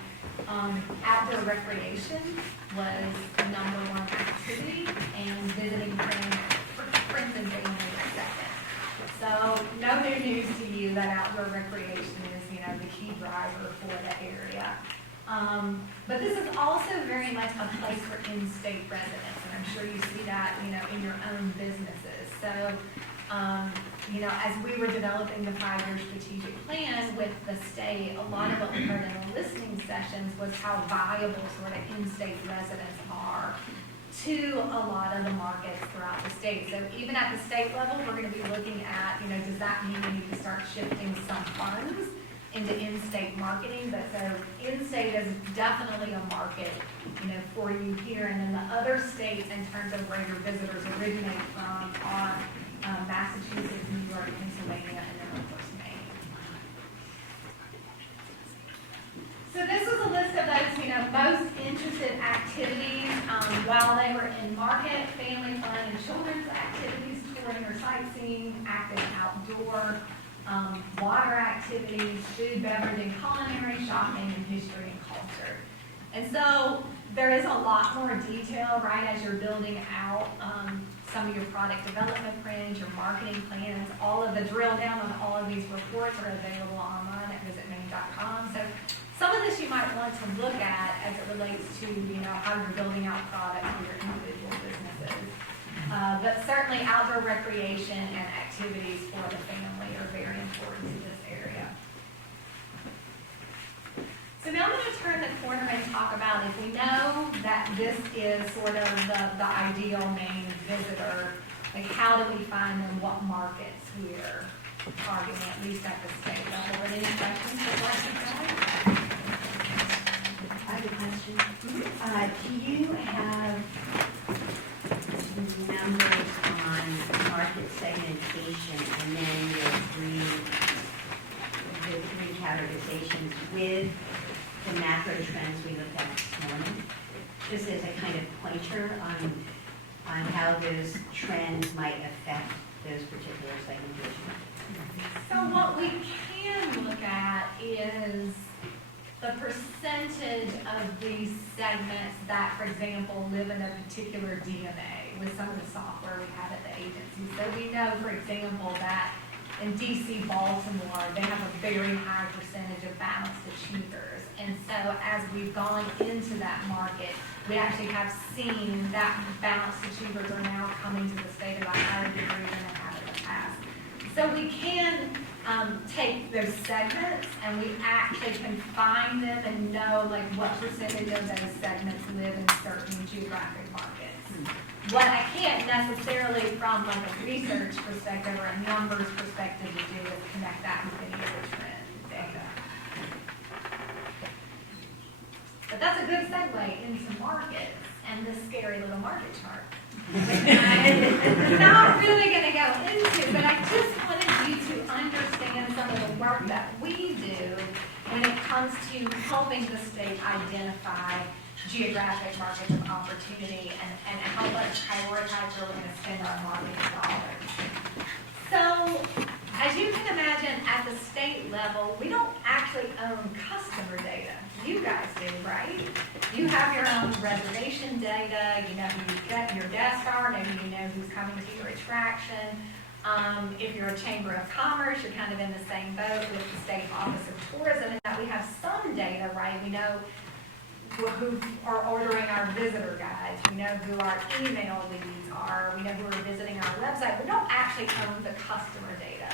Outdoor recreation was the #1 activity, and visiting friends and family was second. So no new news to you that outdoor recreation is, the key driver for the area. But this is also very much a place for in-state residents, and I'm sure you see that, in your own businesses. So, as we were developing the 5-year strategic plan with the state, a lot of what we heard in the listening sessions was how valuable sort of in-state residents are to a lot of the markets throughout the state. So even at the state level, we're going to be looking at, does that mean we need to start shifting some funds into in-state marketing? But so in-state is definitely a market, for you here. And then the other states in terms of where your visitors originate from are Massachusetts, New York, Pennsylvania, and then of course Maine. So this is a list of those, most interested activities. While sightseeing, active outdoor, water activities, food, beverage, and culinary, shopping, and history and culture. And so there is a lot more detail, right, as you're building out some of your product development plans, your marketing plans. All of the drill down on all of these reports are available online at visitmaine.com. So some of this you might want to look at as it relates to, how you're building out products for your individual businesses. But certainly outdoor recreation and activities for the family are very important to this area. So now I'm going to turn the corner and talk about, if we know that this is sort of the ideal Maine visitor, like how do we find them, what markets we're targeting, at least at the state level. Are there any questions for Dr. I have a question. Do you have numbers on market segmentation and then the three categorizations with the macro trends we looked at this morning? Just as a kind of pointer on how those trends might affect those particular segmentations. So what we can look at is the percentage of these segments that, for example, live in a particular DMA with some of the software we have at the agency. So we know, for example, that in DC, Baltimore, they have a very high percentage of balanced achievers. And so as we've gone into that market, we actually have seen that balanced achievers are now coming to the state at a higher degree than they have in the past. So we can take those segments and we actually can find them and know like what percentage of those segments live in certain geographic markets. What I can't necessarily from like a research perspective or a numbers perspective to do is connect that with any of the trend data. But that's a good segue into markets and this scary little market chart. I'm not really going to go into, but I just wanted you to understand some of the work that we do when it comes to helping the state identify geographic markets of opportunity and help us prioritize where we're going to spend our marketing dollars. So, as you can imagine, at the state level, we don't actually own customer data. You guys do, right? You have your own reservation data, you know who your guests are, maybe you know who's coming to your attraction. If you're a chamber of commerce, you're kind of in the same boat with the State Office of Tourism, in that we have some data, right? We know who are ordering our visitor guides. We know who our email leads are. We know who are visiting our website. We don't actually own the customer data.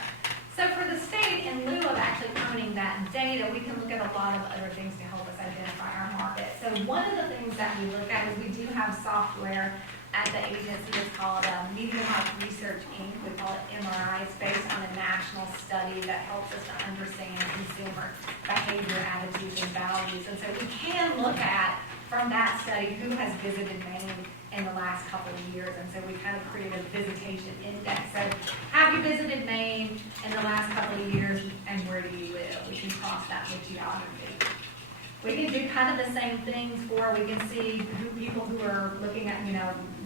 So for the state, in lieu of actually owning that data, we can look at a lot of other things to help us identify our market. So one of the things that we look at is we do have software at the agency. It's called Media Health Research Inc. We call it MRI. It's based on a national study that helps us to understand consumer behavior, attitudes, and values. And so we can look at, from that study, who has visited Maine in the last couple of years. And so we kind of created a visitation index. So have you visited Maine in the last couple of years, and where do you live? We can cross that with geography. We can do kind of the same things we can see who people who are looking at,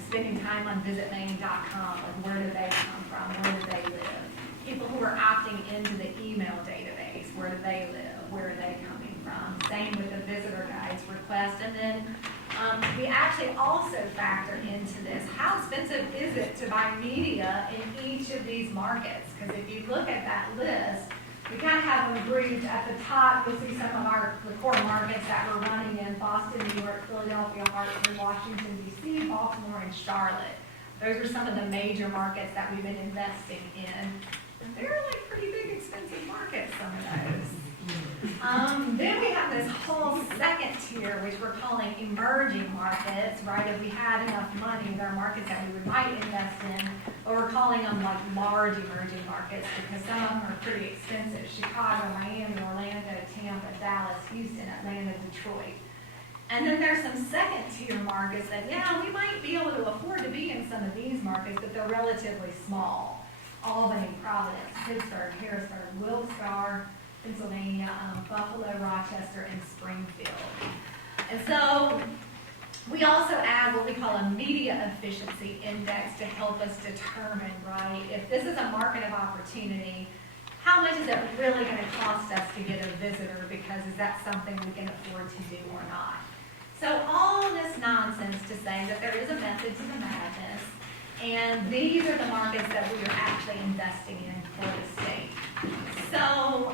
spending time on visitmaine.com, like where do they come from, where do they live? People who are opting into the email database, where do they live, where are they coming from? Same with the visitor guides request. And then we actually also factor into this, how expensive is it to buy media in each of these markets? Because if you look at that list, we kind of have them grouped. At the top, you'll see some of the core markets that we're running in: Boston, New York, Philadelphia, Hartford, Washington, D.C., Baltimore, and Charlotte. Those are some of the major markets that we've been investing in. And they're like pretty big, expensive markets, some of those. Then we have this whole second tier, which we're calling emerging markets, right? If we had enough money, there are markets that we might invest in, but we're calling them like large emerging markets because some of them are pretty expensive. Chicago, Miami, Orlando, Tampa, Dallas, Houston, Atlanta, Detroit. And then there's some second tier markets that, we might be able to afford to be in some of these markets, but they're relatively small. Albany, Providence, Pittsburgh, Harrisburg, Wilkes-Barre, Pennsylvania, Buffalo, Rochester, and Springfield. And so We also add what we call a media efficiency index to help us determine, right, if this is a market of opportunity, how much is it really going to cost us to get a visitor, because is that something we can afford to do or not? So all this nonsense to say that there is a method to the madness, and these are the markets that we are actually investing in for the state. So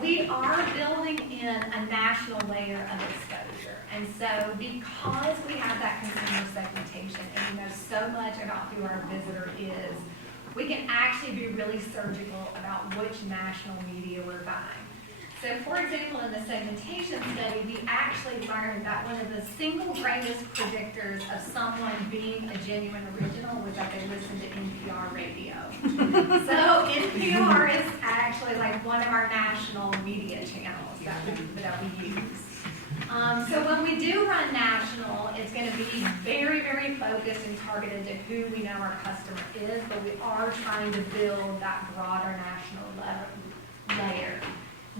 we are building in a national layer of exposure. And so because we have that consumer segmentation and we know so much about who our visitor is, we can actually be really surgical about which national media we're buying. So for example, in the segmentation study, we actually learned that one of the single greatest predictors of someone being a genuine original was that they listen to NPR radio. So NPR is actually like one of our national media channels that we use. So when we do run national, it's going to be very, very focused and targeted to who we know our customer is, but we are trying to build that broader national layer.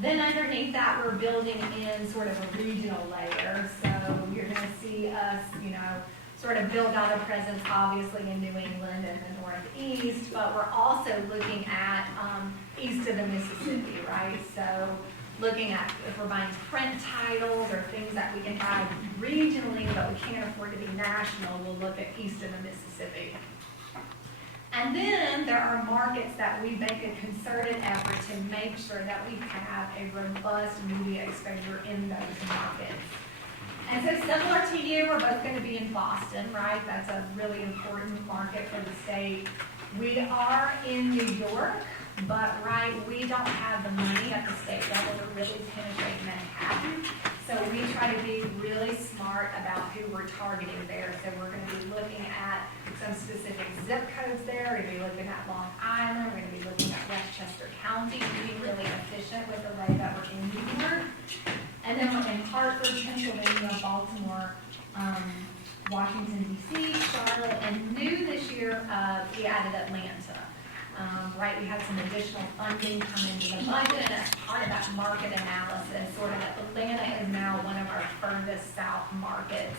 Then underneath that, we're building in sort of a regional layer. So you're going to see us, sort of build out a presence, obviously, in New England and the Northeast, but we're also looking at east of the Mississippi, right? So looking at if we're buying print titles or things that we can buy regionally, but we can't afford to be national, we'll look at east of the Mississippi. And then there are markets that we make a concerted effort to make sure that we have a robust media exposure in those markets. And so similar to you, we're both going to be in Boston, right? That's a really important market for the state. We are in New York, but we don't have the money at the state level to really penetrate Manhattan. So we try to be really smart about who we're targeting there. So we're going to be looking at some specific zip codes there. We're going to be looking at Long Island. We're going to be looking at Westchester County, being really efficient with the way that we're in New York. And then we're in Hartford, Pennsylvania, Baltimore, Washington, D.C., Charlotte, and new this year, we added Atlanta. We had some additional funding come into the budget, and as part of that market analysis, sort of Atlanta is now one of our furthest south markets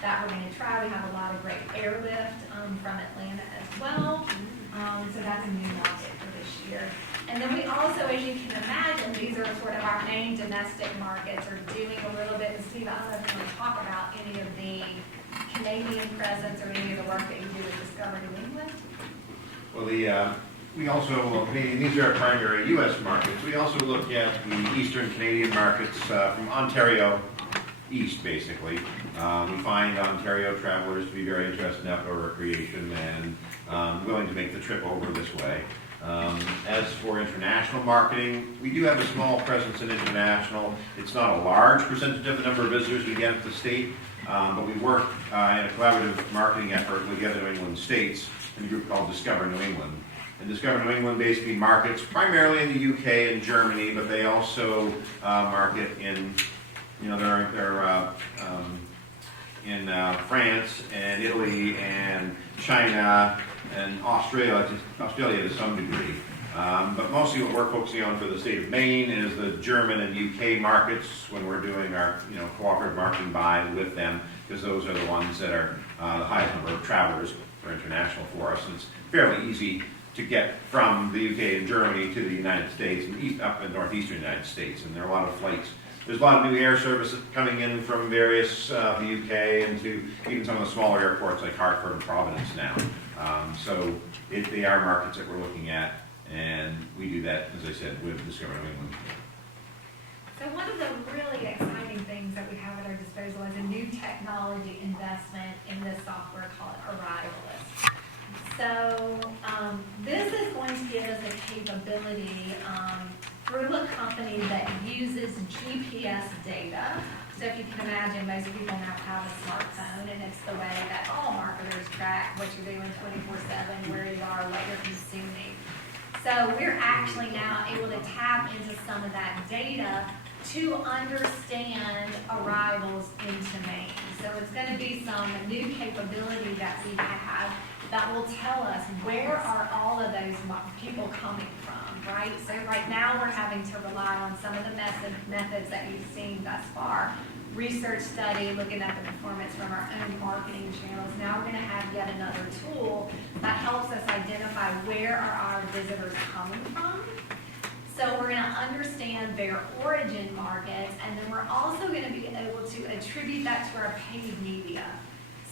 that we're going to try. We have a lot of great airlift from Atlanta as well, so that's a new market for this year. And then we also, as you can imagine, these are sort of our main domestic markets, are doing a little bit, and Steve, I don't know if you want to talk about any of the Canadian presence or any of the work that you do with Discover New England. Well, we also, these are our primary U.S. markets. We also look at the Eastern Canadian markets from Ontario east, basically. We find Ontario travelers to be very interested in outdoor recreation and willing to make the trip over this way. As for international marketing, we do have a small presence in international. It's not a large percentage of the number of visitors we get at the state, but we work in a collaborative marketing effort with the other New England states in a group called Discover New England. And Discover New England basically markets primarily in the UK and Germany, but they also market in, they're in France and Italy and China and Australia to some degree. But mostly what we're focusing on for the state of Maine is the German and UK markets when we're doing our cooperative marketing buy with them, because those are the ones that are the highest number of travelers for international for us. And it's fairly easy to get from the UK and Germany to the United States and up in northeastern United States, and there are a lot of flights. There's a lot of new air services coming in from various the UK and to even some of the smaller airports like Hartford and Providence now. So they are markets that we're looking at, and we do that, as I said, with Discover New England. So one of the really exciting things that we have at our disposal is a new technology investment in this software called Arrivalist. So this is going to give us a capability through a company that uses GPS data. So if you can imagine, most people now have a smartphone, and it's the way that all marketers track what you're doing 24/7, where you are, what you're consuming. So we're actually now able to tap into some of that data to understand arrivals into Maine. So it's going to be some new capability that we have that will tell us where are all of those people coming from, right? So right now we're having to rely on some of the methods that you've seen thus far, research study, looking at the performance from our own marketing channels. Now we're gonna have yet another tool that helps us identify where are our visitors coming from. So we're gonna understand their origin markets, and then we're also gonna be able to attribute that to our paid media.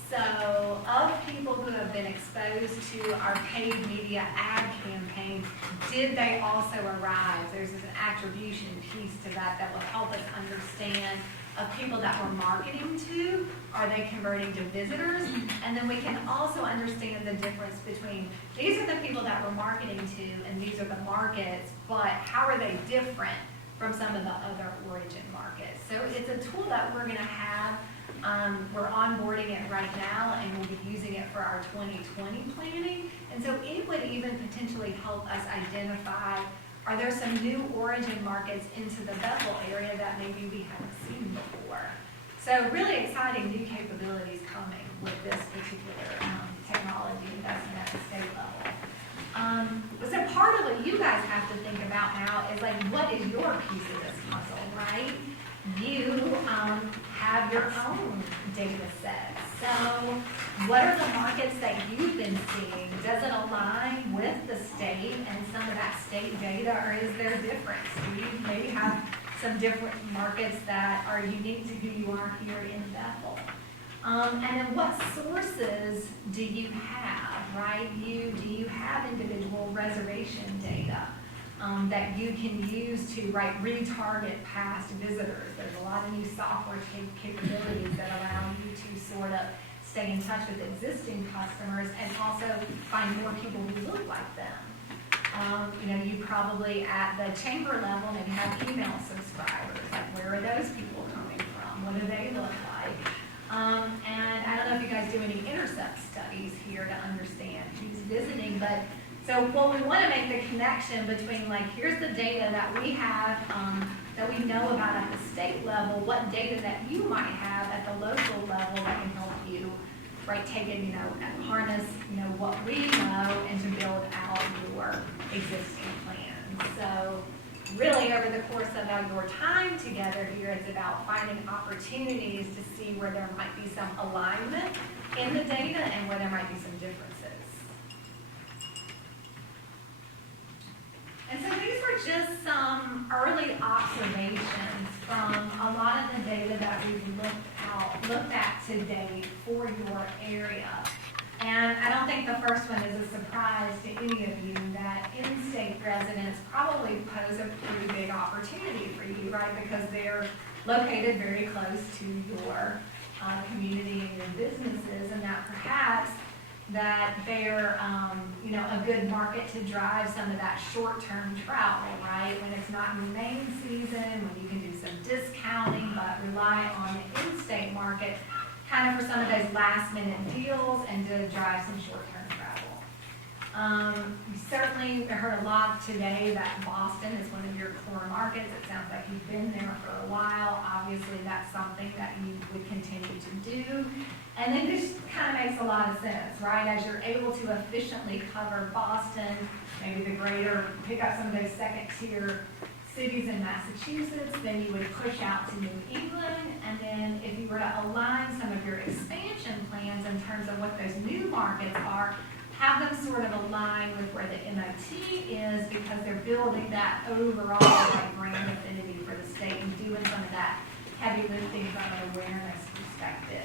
So of people who have been exposed to our paid media ad campaign, did they also arrive? There's an attribution piece to that that will help us understand of people that we're marketing to, are they converting to visitors? And then we can also understand the difference between, these are the people that we're marketing to and these are the markets, but how are they different from some of the other origin markets? So it's a tool that we're gonna have. We're onboarding it right now and we'll be using it for our 2020 planning. And so it would even potentially help us identify, are there some new origin markets into the Bethel area that maybe we haven't seen before? So really exciting new capabilities coming with this particular technology investment at the state level. So part of what you guys have to think about now is like, what is your piece of this puzzle, right? You have your own data set. So what are the markets that you've been seeing? Does it align with the state and some of that state data, or is there a difference? Do you maybe have some different markets that are unique to who you are here in Bethel? And then what sources do you have, right? Do you have individual reservation data that you can use to retarget past visitors? There's a lot of new software capabilities that allow you to sort of stay in touch with existing customers and also find more people who look like them. You probably at the chamber level maybe have email subscribers. Like, where are those people coming from? What do they look like? And I don't know if you guys do any intercept studies here to understand who's visiting, but so what we want to make the connection between, like, here's the data that we have, that we know about at the state level, what data that you might have at the local level that can help you, right, take it, and harness, what we know and to build out your existing plans. So really over the course of your time together here, it's about finding opportunities to see where there might be some alignment in the data and where there might be some differences. And so these were just some early observations from a lot of the data that we've looked at to date for your area. And I don't think the first one is a surprise to any of you that in-state residents probably pose a pretty big opportunity for you, right? Because they're located very close to your community and your businesses, and that perhaps that they're, a good market to drive some of that short-term travel, right? When it's not in Maine season, when you can do some discounting, but rely on the in-state market kind of for some of those last-minute deals and to drive some short-term travel. We certainly heard a lot today that Boston is one of your core markets. It sounds like you've been there for a while. Obviously, that's something that you would continue to do. And then this kind of makes a lot of sense, right? As you're able to efficiently cover Boston, maybe the greater, pick up some of those second-tier cities in Massachusetts, then you would push out to New England, and then if you were to align some of your expansion plans in terms of what those new markets are, have them sort of align with where the MOT is, because they're building that overall brand affinity for the state and doing some of that heavy lifting from an awareness perspective.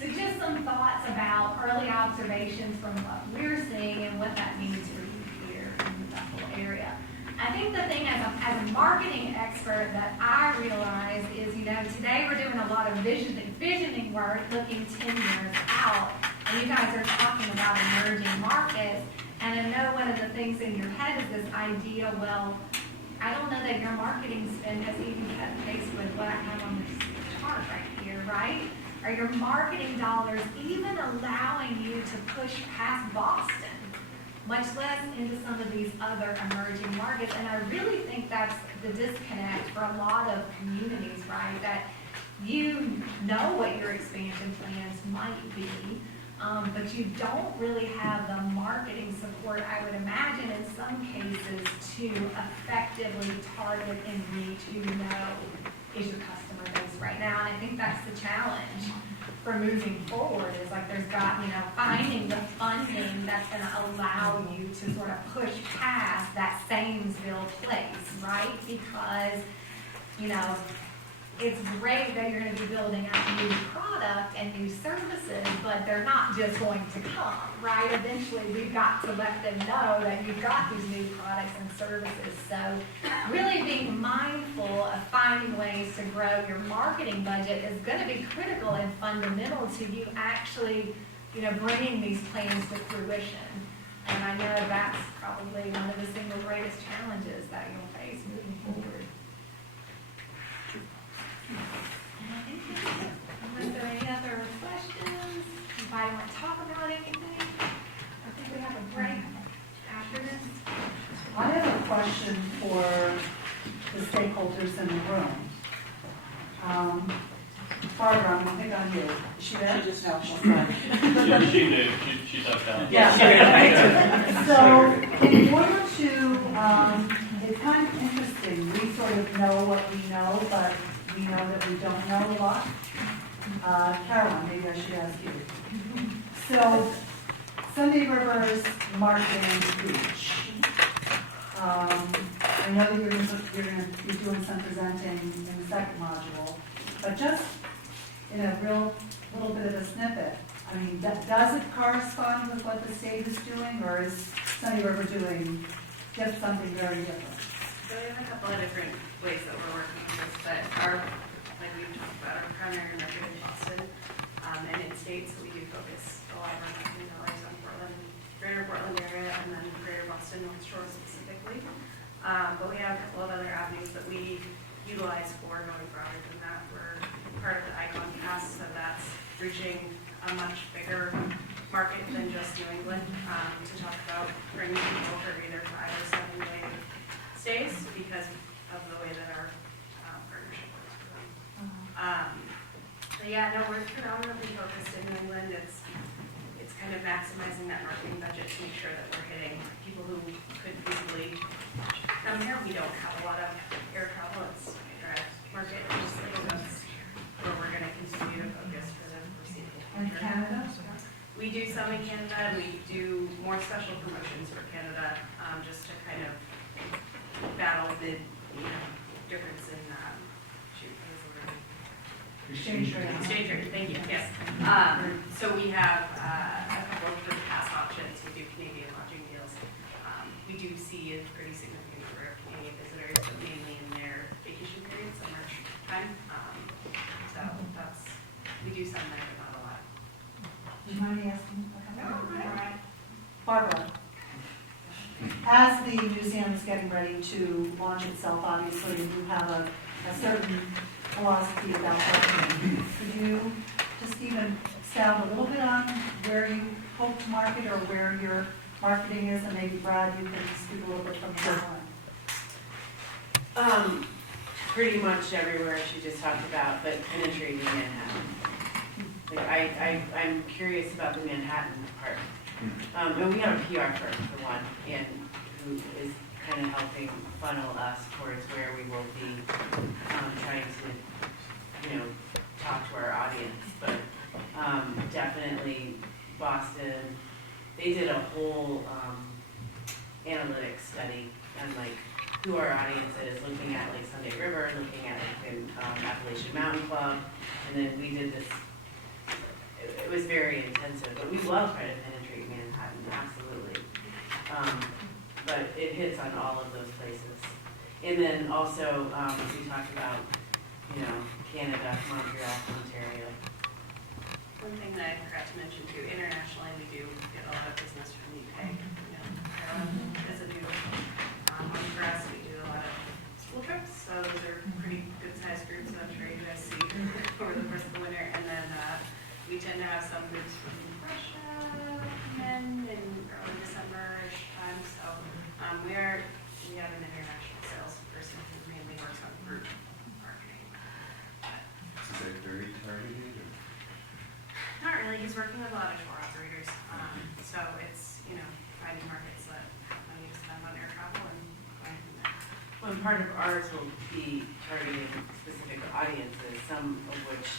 So just some thoughts about early observations from what we're seeing and what that means for you here in the Bethel area. I think the thing as a marketing expert that I realize is, today we're doing a lot of visioning work, looking 10 years out, and you guys are talking about emerging markets, and I know one of the things in your head is this idea, well, I don't know that your marketing spend has even kept pace with what I have on this chart right here, right? Are your marketing dollars even allowing you to push past Boston, much less into some of these other emerging markets? And I really think that's the disconnect for a lot of communities, right? That you know what your expansion plans might be, but you don't really have the marketing support, I would imagine, in some cases, to effectively target and reach who you know is your customer base right now. And I think that's the challenge for moving forward, is like there's got, finding the funding that's gonna allow you to sort of push past that Samesville place, right? Because, it's great that you're gonna be building out new product and new services, but they're not just going to come, right? Eventually, we've got to let them know that you've got these new products and services. So really being mindful of finding ways to grow your marketing budget is gonna be critical and fundamental to you actually, bringing these plans to fruition. And I know that's probably one of the single greatest challenges that you'll face moving forward. Unless there are any other questions, anybody want to talk about anything? I think we have a break after this. I have a question for the stakeholders in the room. Barbara, I'm gonna pick on you. Is she there? She just now, she's not. She did, she ducked out. Yeah. So, in order to, it's kind of interesting, we sort of know what we know, but we know that we don't know a lot. Caroline, maybe I should ask you. So, Sunday River's marketing reach. I know that you're going to be doing some presenting in the second module, but just in a little bit of a snippet, I mean, does it correspond with what the state is doing, or is Sunday River doing just something very different? So we have a couple of different ways that we're working on this, but like we talked about, our primary market in Boston, and in states, we do focus a lot of our marketing dollars on Portland, greater Portland area, and then greater Boston North Shore specifically. But we have a couple of other avenues that we utilize for going broader than that. We're part of the Icon Pass, so that's reaching a much bigger market than just New England, to talk about bringing people for either 5 or 7 day stays because of the way that our partnership works for them. So yeah, no, we're predominantly focused in New England. It's kind of maximizing that marketing budget to make sure that we're hitting people who could easily come here. We don't have a lot of air travel. It's a direct market, just like that's where we're going to continue to focus for the foreseeable And future. Canada? We do some in Canada. We do more special promotions for Canada, just to kind of battle the difference in Exchange rate. exchange rate. Thank you. Yes. So we have a couple of different pass options. We do Canadian lodging deals. We do see a pretty significant number of Canadian visitors, but mainly in their vacation periods, summer time. So we do some there, but not a lot. Do you mind me asking? Right. Barbara, as the museum is getting ready to launch itself, obviously you have a certain philosophy about marketing. Could you just even expound a little bit on where you hope to market or where your marketing is, and maybe Brad, you can speak a little bit from that one. Pretty much everywhere she just talked about, but penetrating Manhattan. Like I'm curious about the Manhattan part. And we have a PR firm for one, and who is kind of helping funnel us towards where we will be trying to, talk to our audience. But definitely Boston, they did a whole analytics study on who our audience is, looking at Sunday River, looking at Appalachian Mountain Club, and then we did this. It was very intensive, but we love trying to penetrate Manhattan, absolutely. But it hits on all of those places. And then also, we talked about, Canada, Montreal, Ontario. One thing that I forgot to mention too, internationally, we do get a lot of business from the UK. Ireland is a new one for us. We do a lot of school trips, so those are pretty good sized groups that I'm sure you guys see over the course of the winter. And then we tend to have some groups from Russia and in early December-ish time. So we have an international sales person who mainly works on group marketing. Is that very targeted? Or? Not really. He's working with a lot of tour operators. So it's, finding markets that have money to spend on air travel and part of ours will be targeting specific audiences, some of which,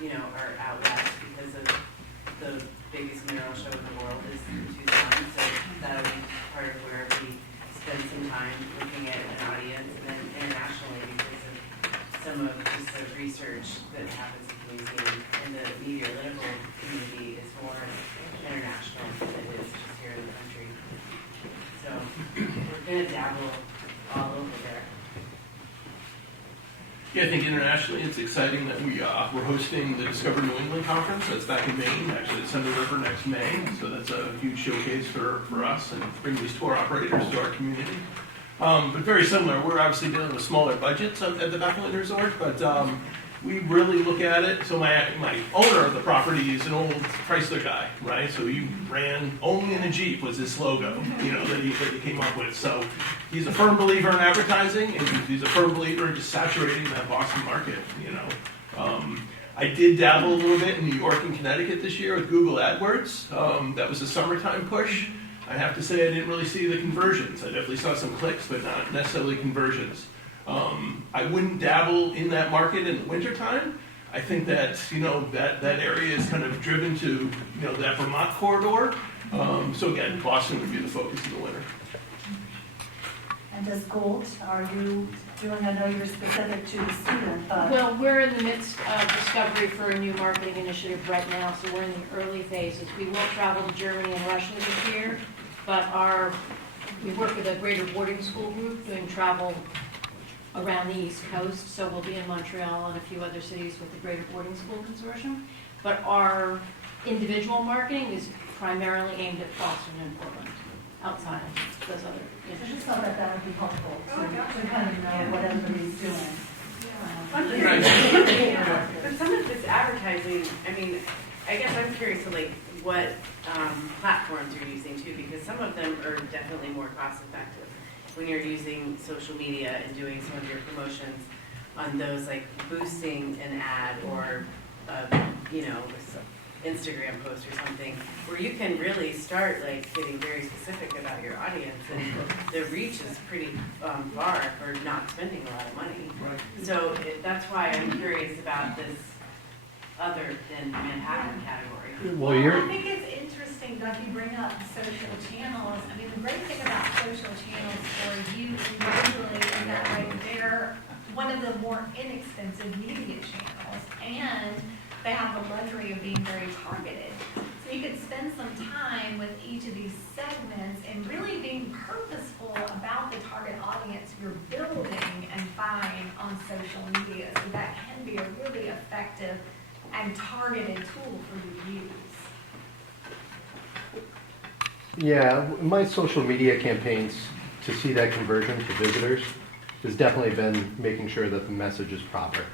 you know, are out west because of the biggest mineral show in the world is in Tucson, so that'll be part of where we spend some time looking at an audience, and then internationally because of some of just the research that happens at the museum, and the media analytical community is more international than it is just here in the country. So we're gonna dabble all over there. Yeah, I think internationally it's exciting that we're hosting the Discover New England Conference. That's back in Maine, actually it's Thunder River next May. So that's a huge showcase for us and bring these tour operators to our community. But very similar, we're obviously dealing with smaller budgets at the Bethel Area Resort, but we really look at it. So my owner of the property is an old Chrysler guy, right? So he ran only in a Jeep was his logo, you know, that he came up with. So he's a firm believer in advertising, and he's a firm believer in just saturating that Boston market, you know. I did dabble a little bit in New York and Connecticut this year with Google AdWords. That was a summertime push. I have to say I didn't really see the conversions. I definitely saw some clicks, but not necessarily conversions. I wouldn't dabble in that market in the wintertime. I think that, you know, that area is kind of driven to, you know, that Vermont corridor. So again, Boston would be the focus of the winter. And does Gold, are you doing, I know you're specific to the student, but. Well, we're in the midst of discovery for a new marketing initiative right now, so we're in the early phases. We will travel to Germany and Russia this year, but we work with a greater boarding school group doing travel around the East Coast, so we'll be in Montreal and a few other cities with the Greater Boarding School Consortium. But our individual marketing is primarily aimed at Boston and Portland, outside of those other I just initiatives. thought that would be helpful to kind of know what everybody's doing. I'm curious, but some of this advertising, I mean, I guess I'm curious to like what platforms you're using too, because some of them are definitely more cost effective when you're using social media and doing some of your promotions on those, like boosting an ad or, you know, Instagram post or something, where you can really start like getting very specific about your audience, and the reach is pretty far for not spending a lot of money. Right. So that's why I'm curious about this other than Manhattan category. Well, you're, I think it's interesting that you bring up social channels. I mean, the great thing about social channels for you individually is that like they're one of the more inexpensive media channels, and they have the luxury of being very targeted. So you could spend some time with each of these segments and really being purposeful about the target audience you're building and buying on social media. So that can be a really effective and targeted tool for you to use. yeah, my social media campaigns to see that conversion to visitors has definitely been making sure that the message is proper.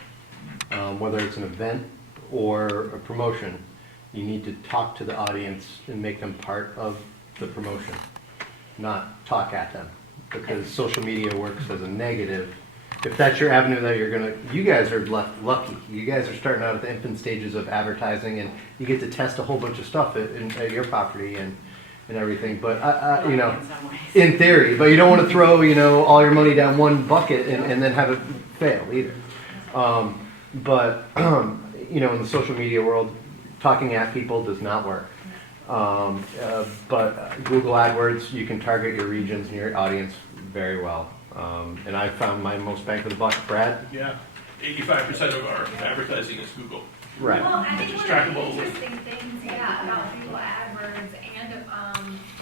Whether it's an event or a promotion, you need to talk to the audience and make them part of the promotion, not talk at them, because social media works as a negative. If that's your avenue that you're gonna, you guys are lucky. You guys are starting out at the infant stages of advertising, and you get to test a whole bunch of stuff at your property and everything. But you know, In some ways. in theory, but you don't want to throw, you know, all your money down one bucket and then have it fail either. But you know, in the social media world, talking at people does not work. But Google AdWords, you can target your regions and your audience very well. And I found my most bang for the buck. Brad? Yeah, 85% of our advertising is Google. Right. Well, I think Which is one of the trackable. interesting things, yeah, about Google AdWords and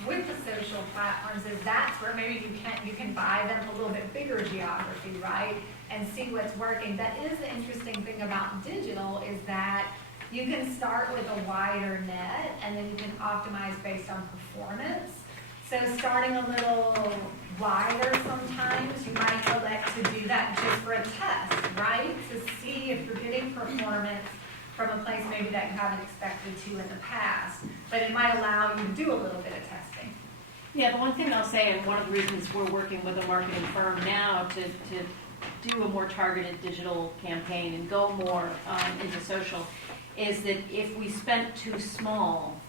with the social platforms is that's where maybe you can buy them a little bit bigger geography, right? And see what's working. That is the interesting thing about digital is that you can start with a wider net and then you can optimize based on performance. So starting a little wider sometimes, you might elect to do that just for a test, right? To see if you're getting performance from a place maybe that you haven't expected to in the past. But it might allow you to do a little bit of testing. Yeah, the one thing I'll say, and one of the reasons we're working with a marketing firm now to do a more targeted digital campaign and go more into social, is that if we spent too small,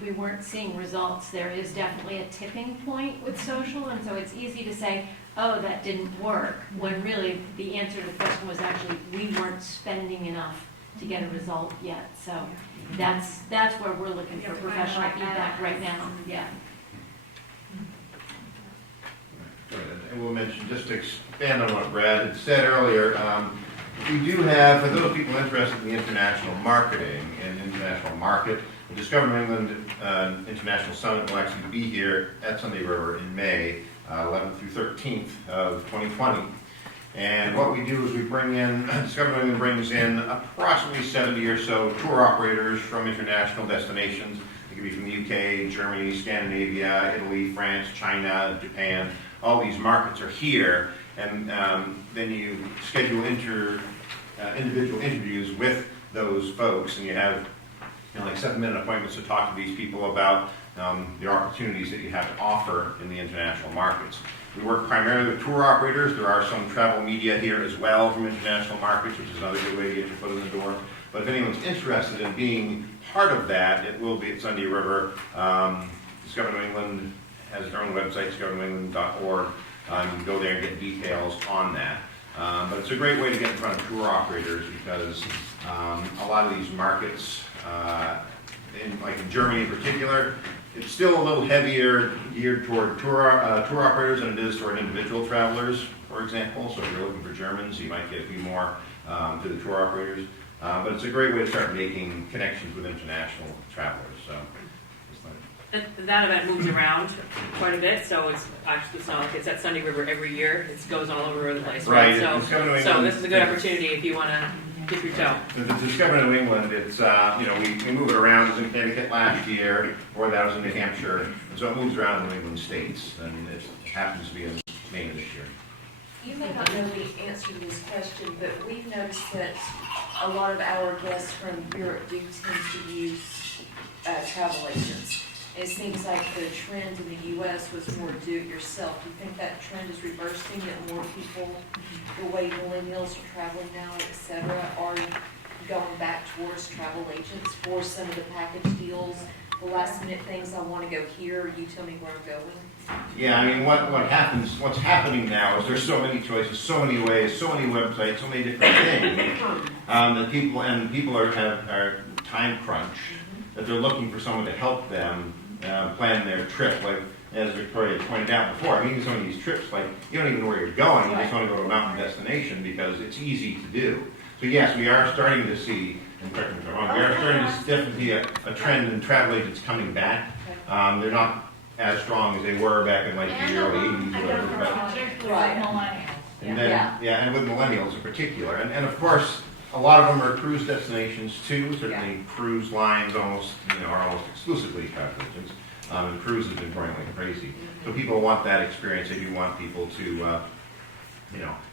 we weren't seeing results. There is definitely a tipping point with social, and so it's easy to say, oh, that didn't work, when really the answer to the question was actually, we weren't spending enough to get a result yet. So that's where we're looking for professional feedback right now. Yeah. And we'll mention, just to expand on what Brad had said earlier, we do have, for those people interested in the international marketing and international market, the Discover New England International Summit will actually be here at Sunday River in May, 11th through 13th of 2020. And what we do is we bring in, Discover New England brings in approximately 70 or so tour operators from international destinations. It could be from the UK, Germany, Scandinavia, Italy, France, China, Japan. All these markets are here, and then you schedule individual interviews with those folks, and you have like 7-minute appointments to talk to these people about the opportunities that you have to offer in the international markets. We work primarily with tour operators. There are some travel media here as well from international markets, which is another good way to get your foot in the door. But if anyone's interested in being part of that, it will be at Sunday River. Discover New England has their own website, discovernewengland.org. You can go there and get details on that. But it's a great way to get in front of tour operators because a lot of these markets, like in Germany in particular, it's still a little heavier geared toward tour operators than it is toward individual travelers, for example. So if you're looking for Germans, you might get a few more to the tour operators. But it's a great way to start making connections with international travelers. So. That event moves around quite a bit, so it's not like it's at Sunday River every year. It goes all over the place, right? So this is a good opportunity if you want to dip your toe. The Discover New England, it's we move it around. It was in Connecticut last year, or that was in New Hampshire, and so it moves around the New England states, and it happens to be in Maine this year. You may not know the answer to this question, but we've noticed that a lot of our guests from Europe do tend to use travel agents. It seems like the trend in the U.S. was more do-it-yourself. Do you think that trend is reversing, that more people, the way millennials are traveling now, et cetera, are going back towards travel agents for some of the package deals, the last-minute things, I want to go here, you tell me where I'm going? Yeah, I mean, what's happening now is there's so many choices, so many ways, so many websites, so many different things, that people are time crunched, that they're looking for someone to help them plan their trip, like as Victoria pointed out before. I mean, some of these trips, like you don't even know where you're going, you just want to go to a mountain destination because it's easy to do. So yes, we are starting to see, and correct me if I'm wrong, we are starting to definitely see a trend in travel agents coming back. They're not as strong as they were back in like the early 80s or whatever. And with millennials in particular. And of course, a lot of them are cruise destinations too. Certainly cruise lines are almost exclusively travel agents. And cruise has been growing like crazy. So people want that experience. They do want people to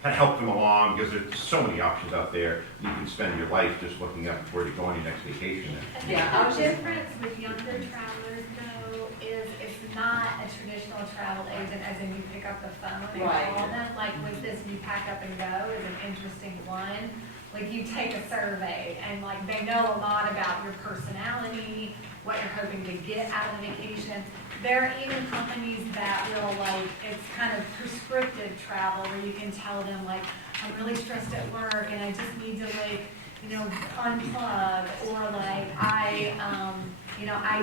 help them along because there's so many options out there. You can spend your life just looking up where to go on your next vacation. The difference with younger travelers though is it's not a traditional travel agent as in you pick up the phone and call them. Like with this You Pack Up and Go is an interesting one. Like you take a survey and like they know a lot about your personality, what you're hoping to get out of the vacation. There are even companies that will like, it's kind of prescriptive travel where you can tell them like, I'm really stressed at work and I just need to like, unplug, or like I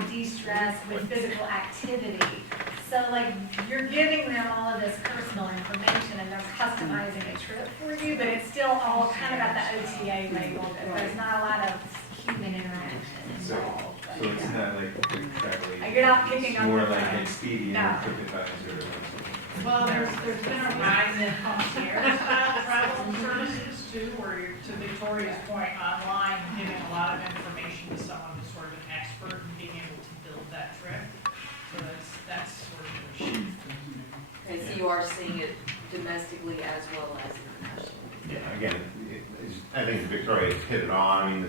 de-stress with physical activity. So like you're giving them all of this personal information and they're customizing a trip for you, but it's still all kind of at the OTA label. There's not a lot of human interaction involved. So it's not like travel agent. You're not picking up more the like phone. Expedia No. and TripAdvisor or something. Well, there's been a rise in concierge travel services too, where you're, to Victoria's point, online, giving a lot of information to someone who's sort of an expert and being able to build that trip. So that's sort of a shift. And so you are seeing it domestically as well as internationally. Yeah, again, I think Victoria hit it on.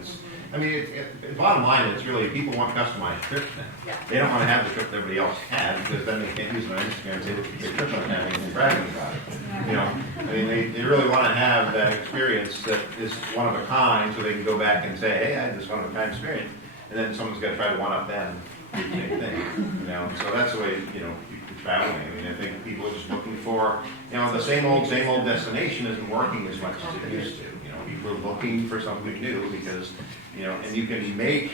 Bottom line, it's really people want customized trips now. Yeah. They don't want to have the trip that everybody else had because then they can't use it on Instagram and say their trip on having and bragging about it. They really want to have that experience that is one of a kind, so they can go back and say, hey, I had this one of a kind experience, and then someone's got to try to one up them the same thing, you know, so that's the way, you know, people traveling. I mean, I think people are just looking for, you know, the same old destination isn't working as much as it used to. You know, people are looking for something new because, you know, and you can make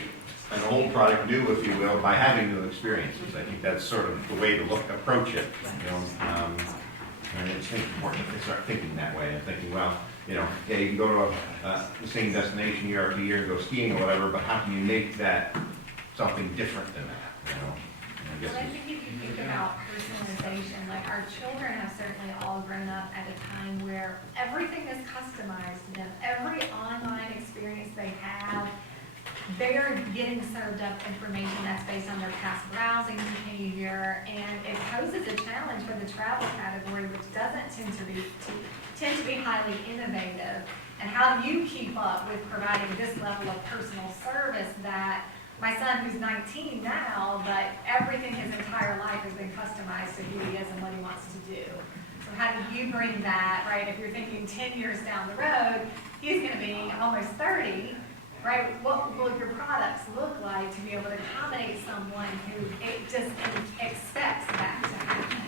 an old product new, if you will, by having new experiences. I think that's sort of the way to approach it, you know. And it's important to start thinking that way and thinking, well, you know, yeah, you can go to the same destination year after year, go skiing or whatever, but how can you make that something different than that, you know? And I guess Well, I think if you think about personalization, like our children have certainly all grown up at a time where everything is customized to them. Every online experience they have, they're getting served up information that's based on their past browsing behavior, and it poses a challenge for the travel category, which doesn't tend to be highly innovative. And how do you keep up with providing this level of personal service that my son, who's 19 now, but everything his entire life has been customized to who he is and what he wants to do. So how do you bring that, right? If you're thinking 10 years down the road, he's going to be almost 30. Right, what will your products look like to be able to accommodate someone who just expects that to happen?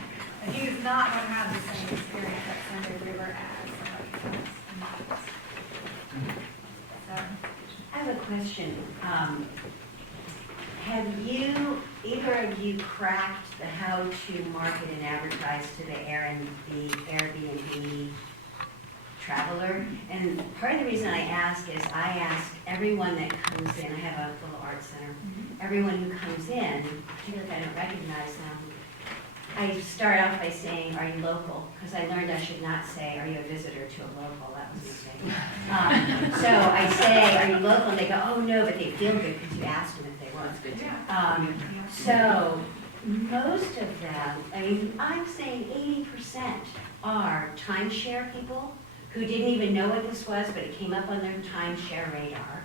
And he is not going to have the same experience at Sunday River as somebody else. So, I have a question. Have you, either of you, cracked the how to market and advertise to the Airbnb traveler? And part of the reason I ask is I ask everyone that comes in, I have a little art center, everyone who comes in, particularly if I don't recognize them, I start off by saying, are you local? Because I learned I should not say, are you a visitor to a local? That was a mistake. So I say, are you local? And they go, oh no, but they feel good because you asked them if they were. That's good too. So most of them, I mean, I'm saying 80% are timeshare people who didn't even know what this was, but it came up on their timeshare radar,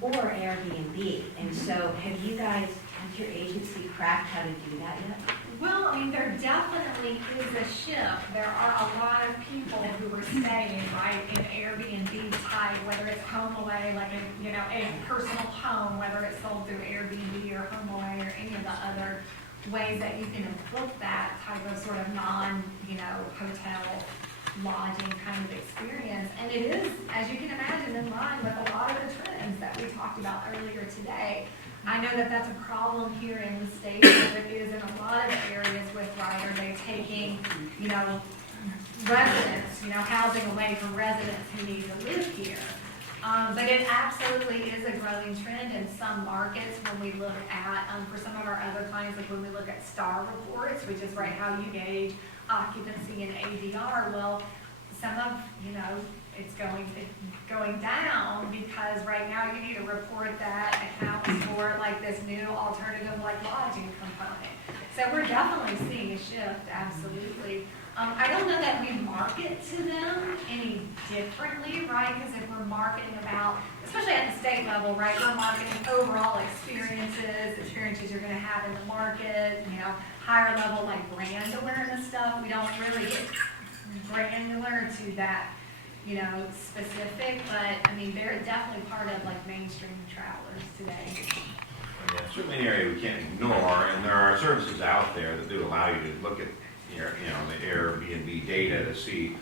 or Airbnb. And so have you guys, has your agency cracked how to do that yet? well, I mean, there definitely is a shift. There are a lot of people who are staying, right, in Airbnb type, whether it's home away, like a personal home, whether it's sold through Airbnb or home away or any of the other ways that you can book that type of sort of hotel lodging kind of experience. And it is, as you can imagine, in line with a lot of the trends that we talked about earlier today. I know that that's a problem here in the state, as it is in a lot of areas with Ryder. They're taking, residents, housing away from residents who need to live here. But it absolutely is a growing trend in some markets when we look at, for some of our other clients, like when we look at STAR reports, which is right how you gauge occupancy and ADR. Well, some of, it's going down because right now you need to report that accounts for like this new alternative like lodging component. So we're definitely seeing a shift, absolutely. I don't know that we market to them any differently, right? Because if we're marketing about, especially at the state level, right, we're marketing overall experiences you're going to have in the market, higher level like brand awareness stuff. We don't really get granular to that, specific, but I mean, they're definitely part of like mainstream travelers today. Yeah, certainly an area we can't ignore, and there are services out there that do allow you to look at the Airbnb data to see,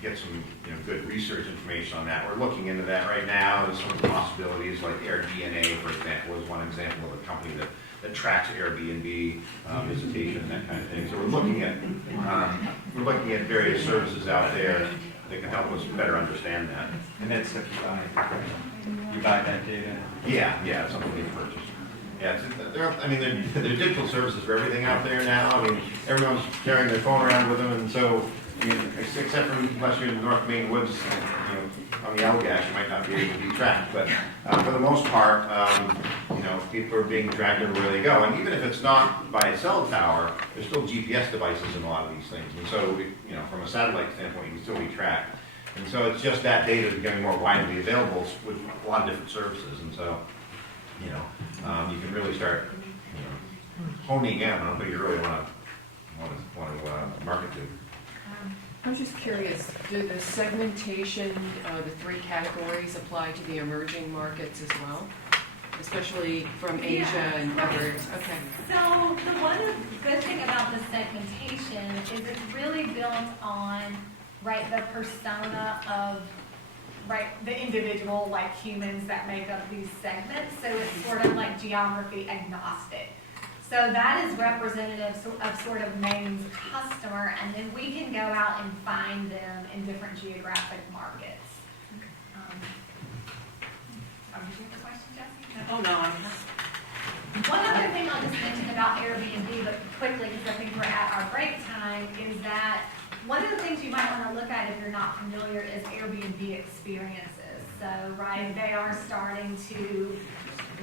get some, good research information on that. We're looking into that right now. There's some possibilities like AirDNA, for example, is one example of a company that tracks Airbnb visitation and that kind of thing. So we're looking at various services out there that can help us better understand that. And that's if you buy that data. Yeah, it's something we purchase. Yeah, they're digital services for everything out there now. I mean, everyone's carrying their phone around with them, and so, except for unless you're in the North Maine woods, on the Allagash, you might not be able to be tracked. But for the most part, people are being tracked everywhere they go. And even if it's not by a cell tower, there's still GPS devices in a lot of these things. And so, from a satellite standpoint, you can still be tracked. And so it's just that data is becoming more widely available with a lot of different services. And so, you can really start, honing in on what you really want to market to. I'm just curious, do the segmentation, the three categories apply to the emerging markets as well? especially from Asia and others? Okay. So the one good thing about the segmentation is it's really built on, right, the persona of, right, the individual, like humans that make up these segments. So it's sort of like geography agnostic. So that is representative of sort of Maine's customer, and then we can go out and find them in different geographic markets. Are you doing the question, Jesse? Oh, no, I'm One other thing I'll just mention about Airbnb, but quickly, because I think we're at our break time, is that one of the things you might want to look at if you're not familiar is Airbnb experiences. So, right, they are starting to,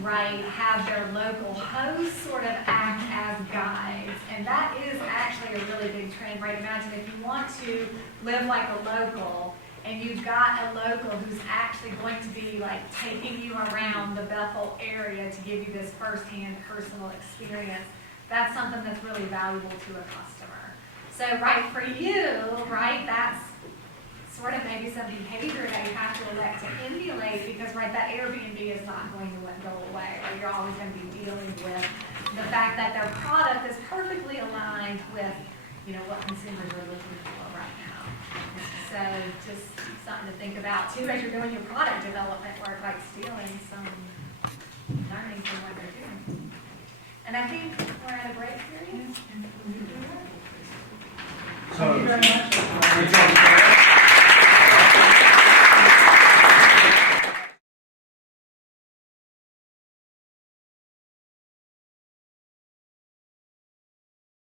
right, have their local hosts sort of act as guides. And that is actually a really big trend, right? Imagine if you want to live like a local, and you've got a local who's actually going to be like taking you around the Bethel area to give you this firsthand personal experience. That's something that's really valuable to a customer. So right for you, right, that's sort of maybe some behavior that you have to elect to emulate because right, that Airbnb is not going to go away. Right? You're always going to be dealing with the fact that their product is perfectly aligned with, you know, what consumers are looking for right now. So just something to think about too as you're doing your product development work, like stealing some learning from what they're doing. And I think we're at a break period. Thank you very much.